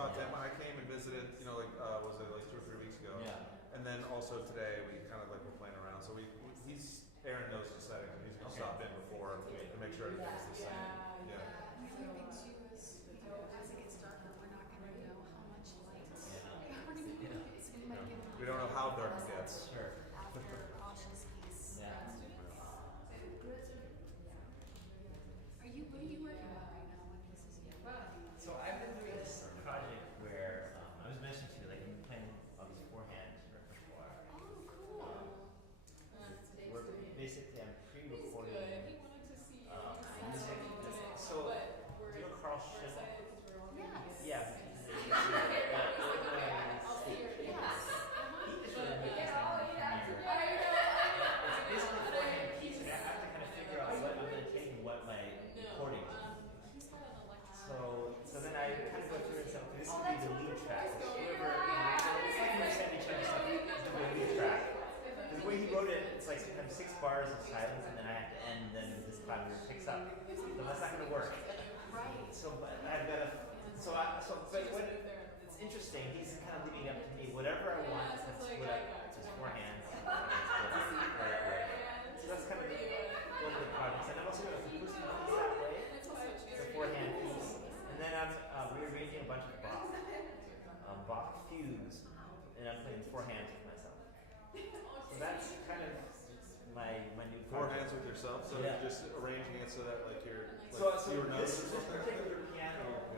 talked to him when I came and visited, you know, like, was it like 2 or 3 weeks ago? Yeah. And then also today, we kind of like were playing around. So Aaron knows the settings, and he's gonna Okay. stop in before to make sure everything's the same. Yeah. Yeah. The other thing too is, you know, as it gets darker, we're not gonna know how much light. Yeah. We're gonna Yeah. it's gonna make it. We don't know how dark it gets. Sure. After cautious use. Yeah. What are you working on right now? What pieces are you working on? So I've been doing this project where I was mentioning to you, like, I'm playing all these forehand repertoire. Oh, cool. Where basically I'm He's pre-recording. good. He wanted to see Music. So, do you know Carl Schimel? Yes. Yeah. I'll see your face. Yes. He just really made this thing premiere. I know. It's basically forehand keys, and I have to kind of figure out what I'm going to take and what my recording is. He's got an electric. So then I kind of go through and say, okay, this would be the lead track. Whoever, it's like when we send each other stuff, this is the lead track. Because the way he wrote it, it's like sometimes 6 bars of silence, and then I have to end, then this clap picks up. So that's not going to work. Right. So but I've got to, but what, it's interesting, he's kind of leaving it up to me. Whatever I want to split up his forehands, and go that way. So that's kind of one of the projects. And I'm also going to acoustic piece that way. It's a forehand piece. And then I'm rearranging a bunch of Bach fugues, and I'm playing four hands with myself. So that's kind of my new Four project. hands with yourself, so Yeah. you're just arranging it so that like you're like So your notes this or something. particular piano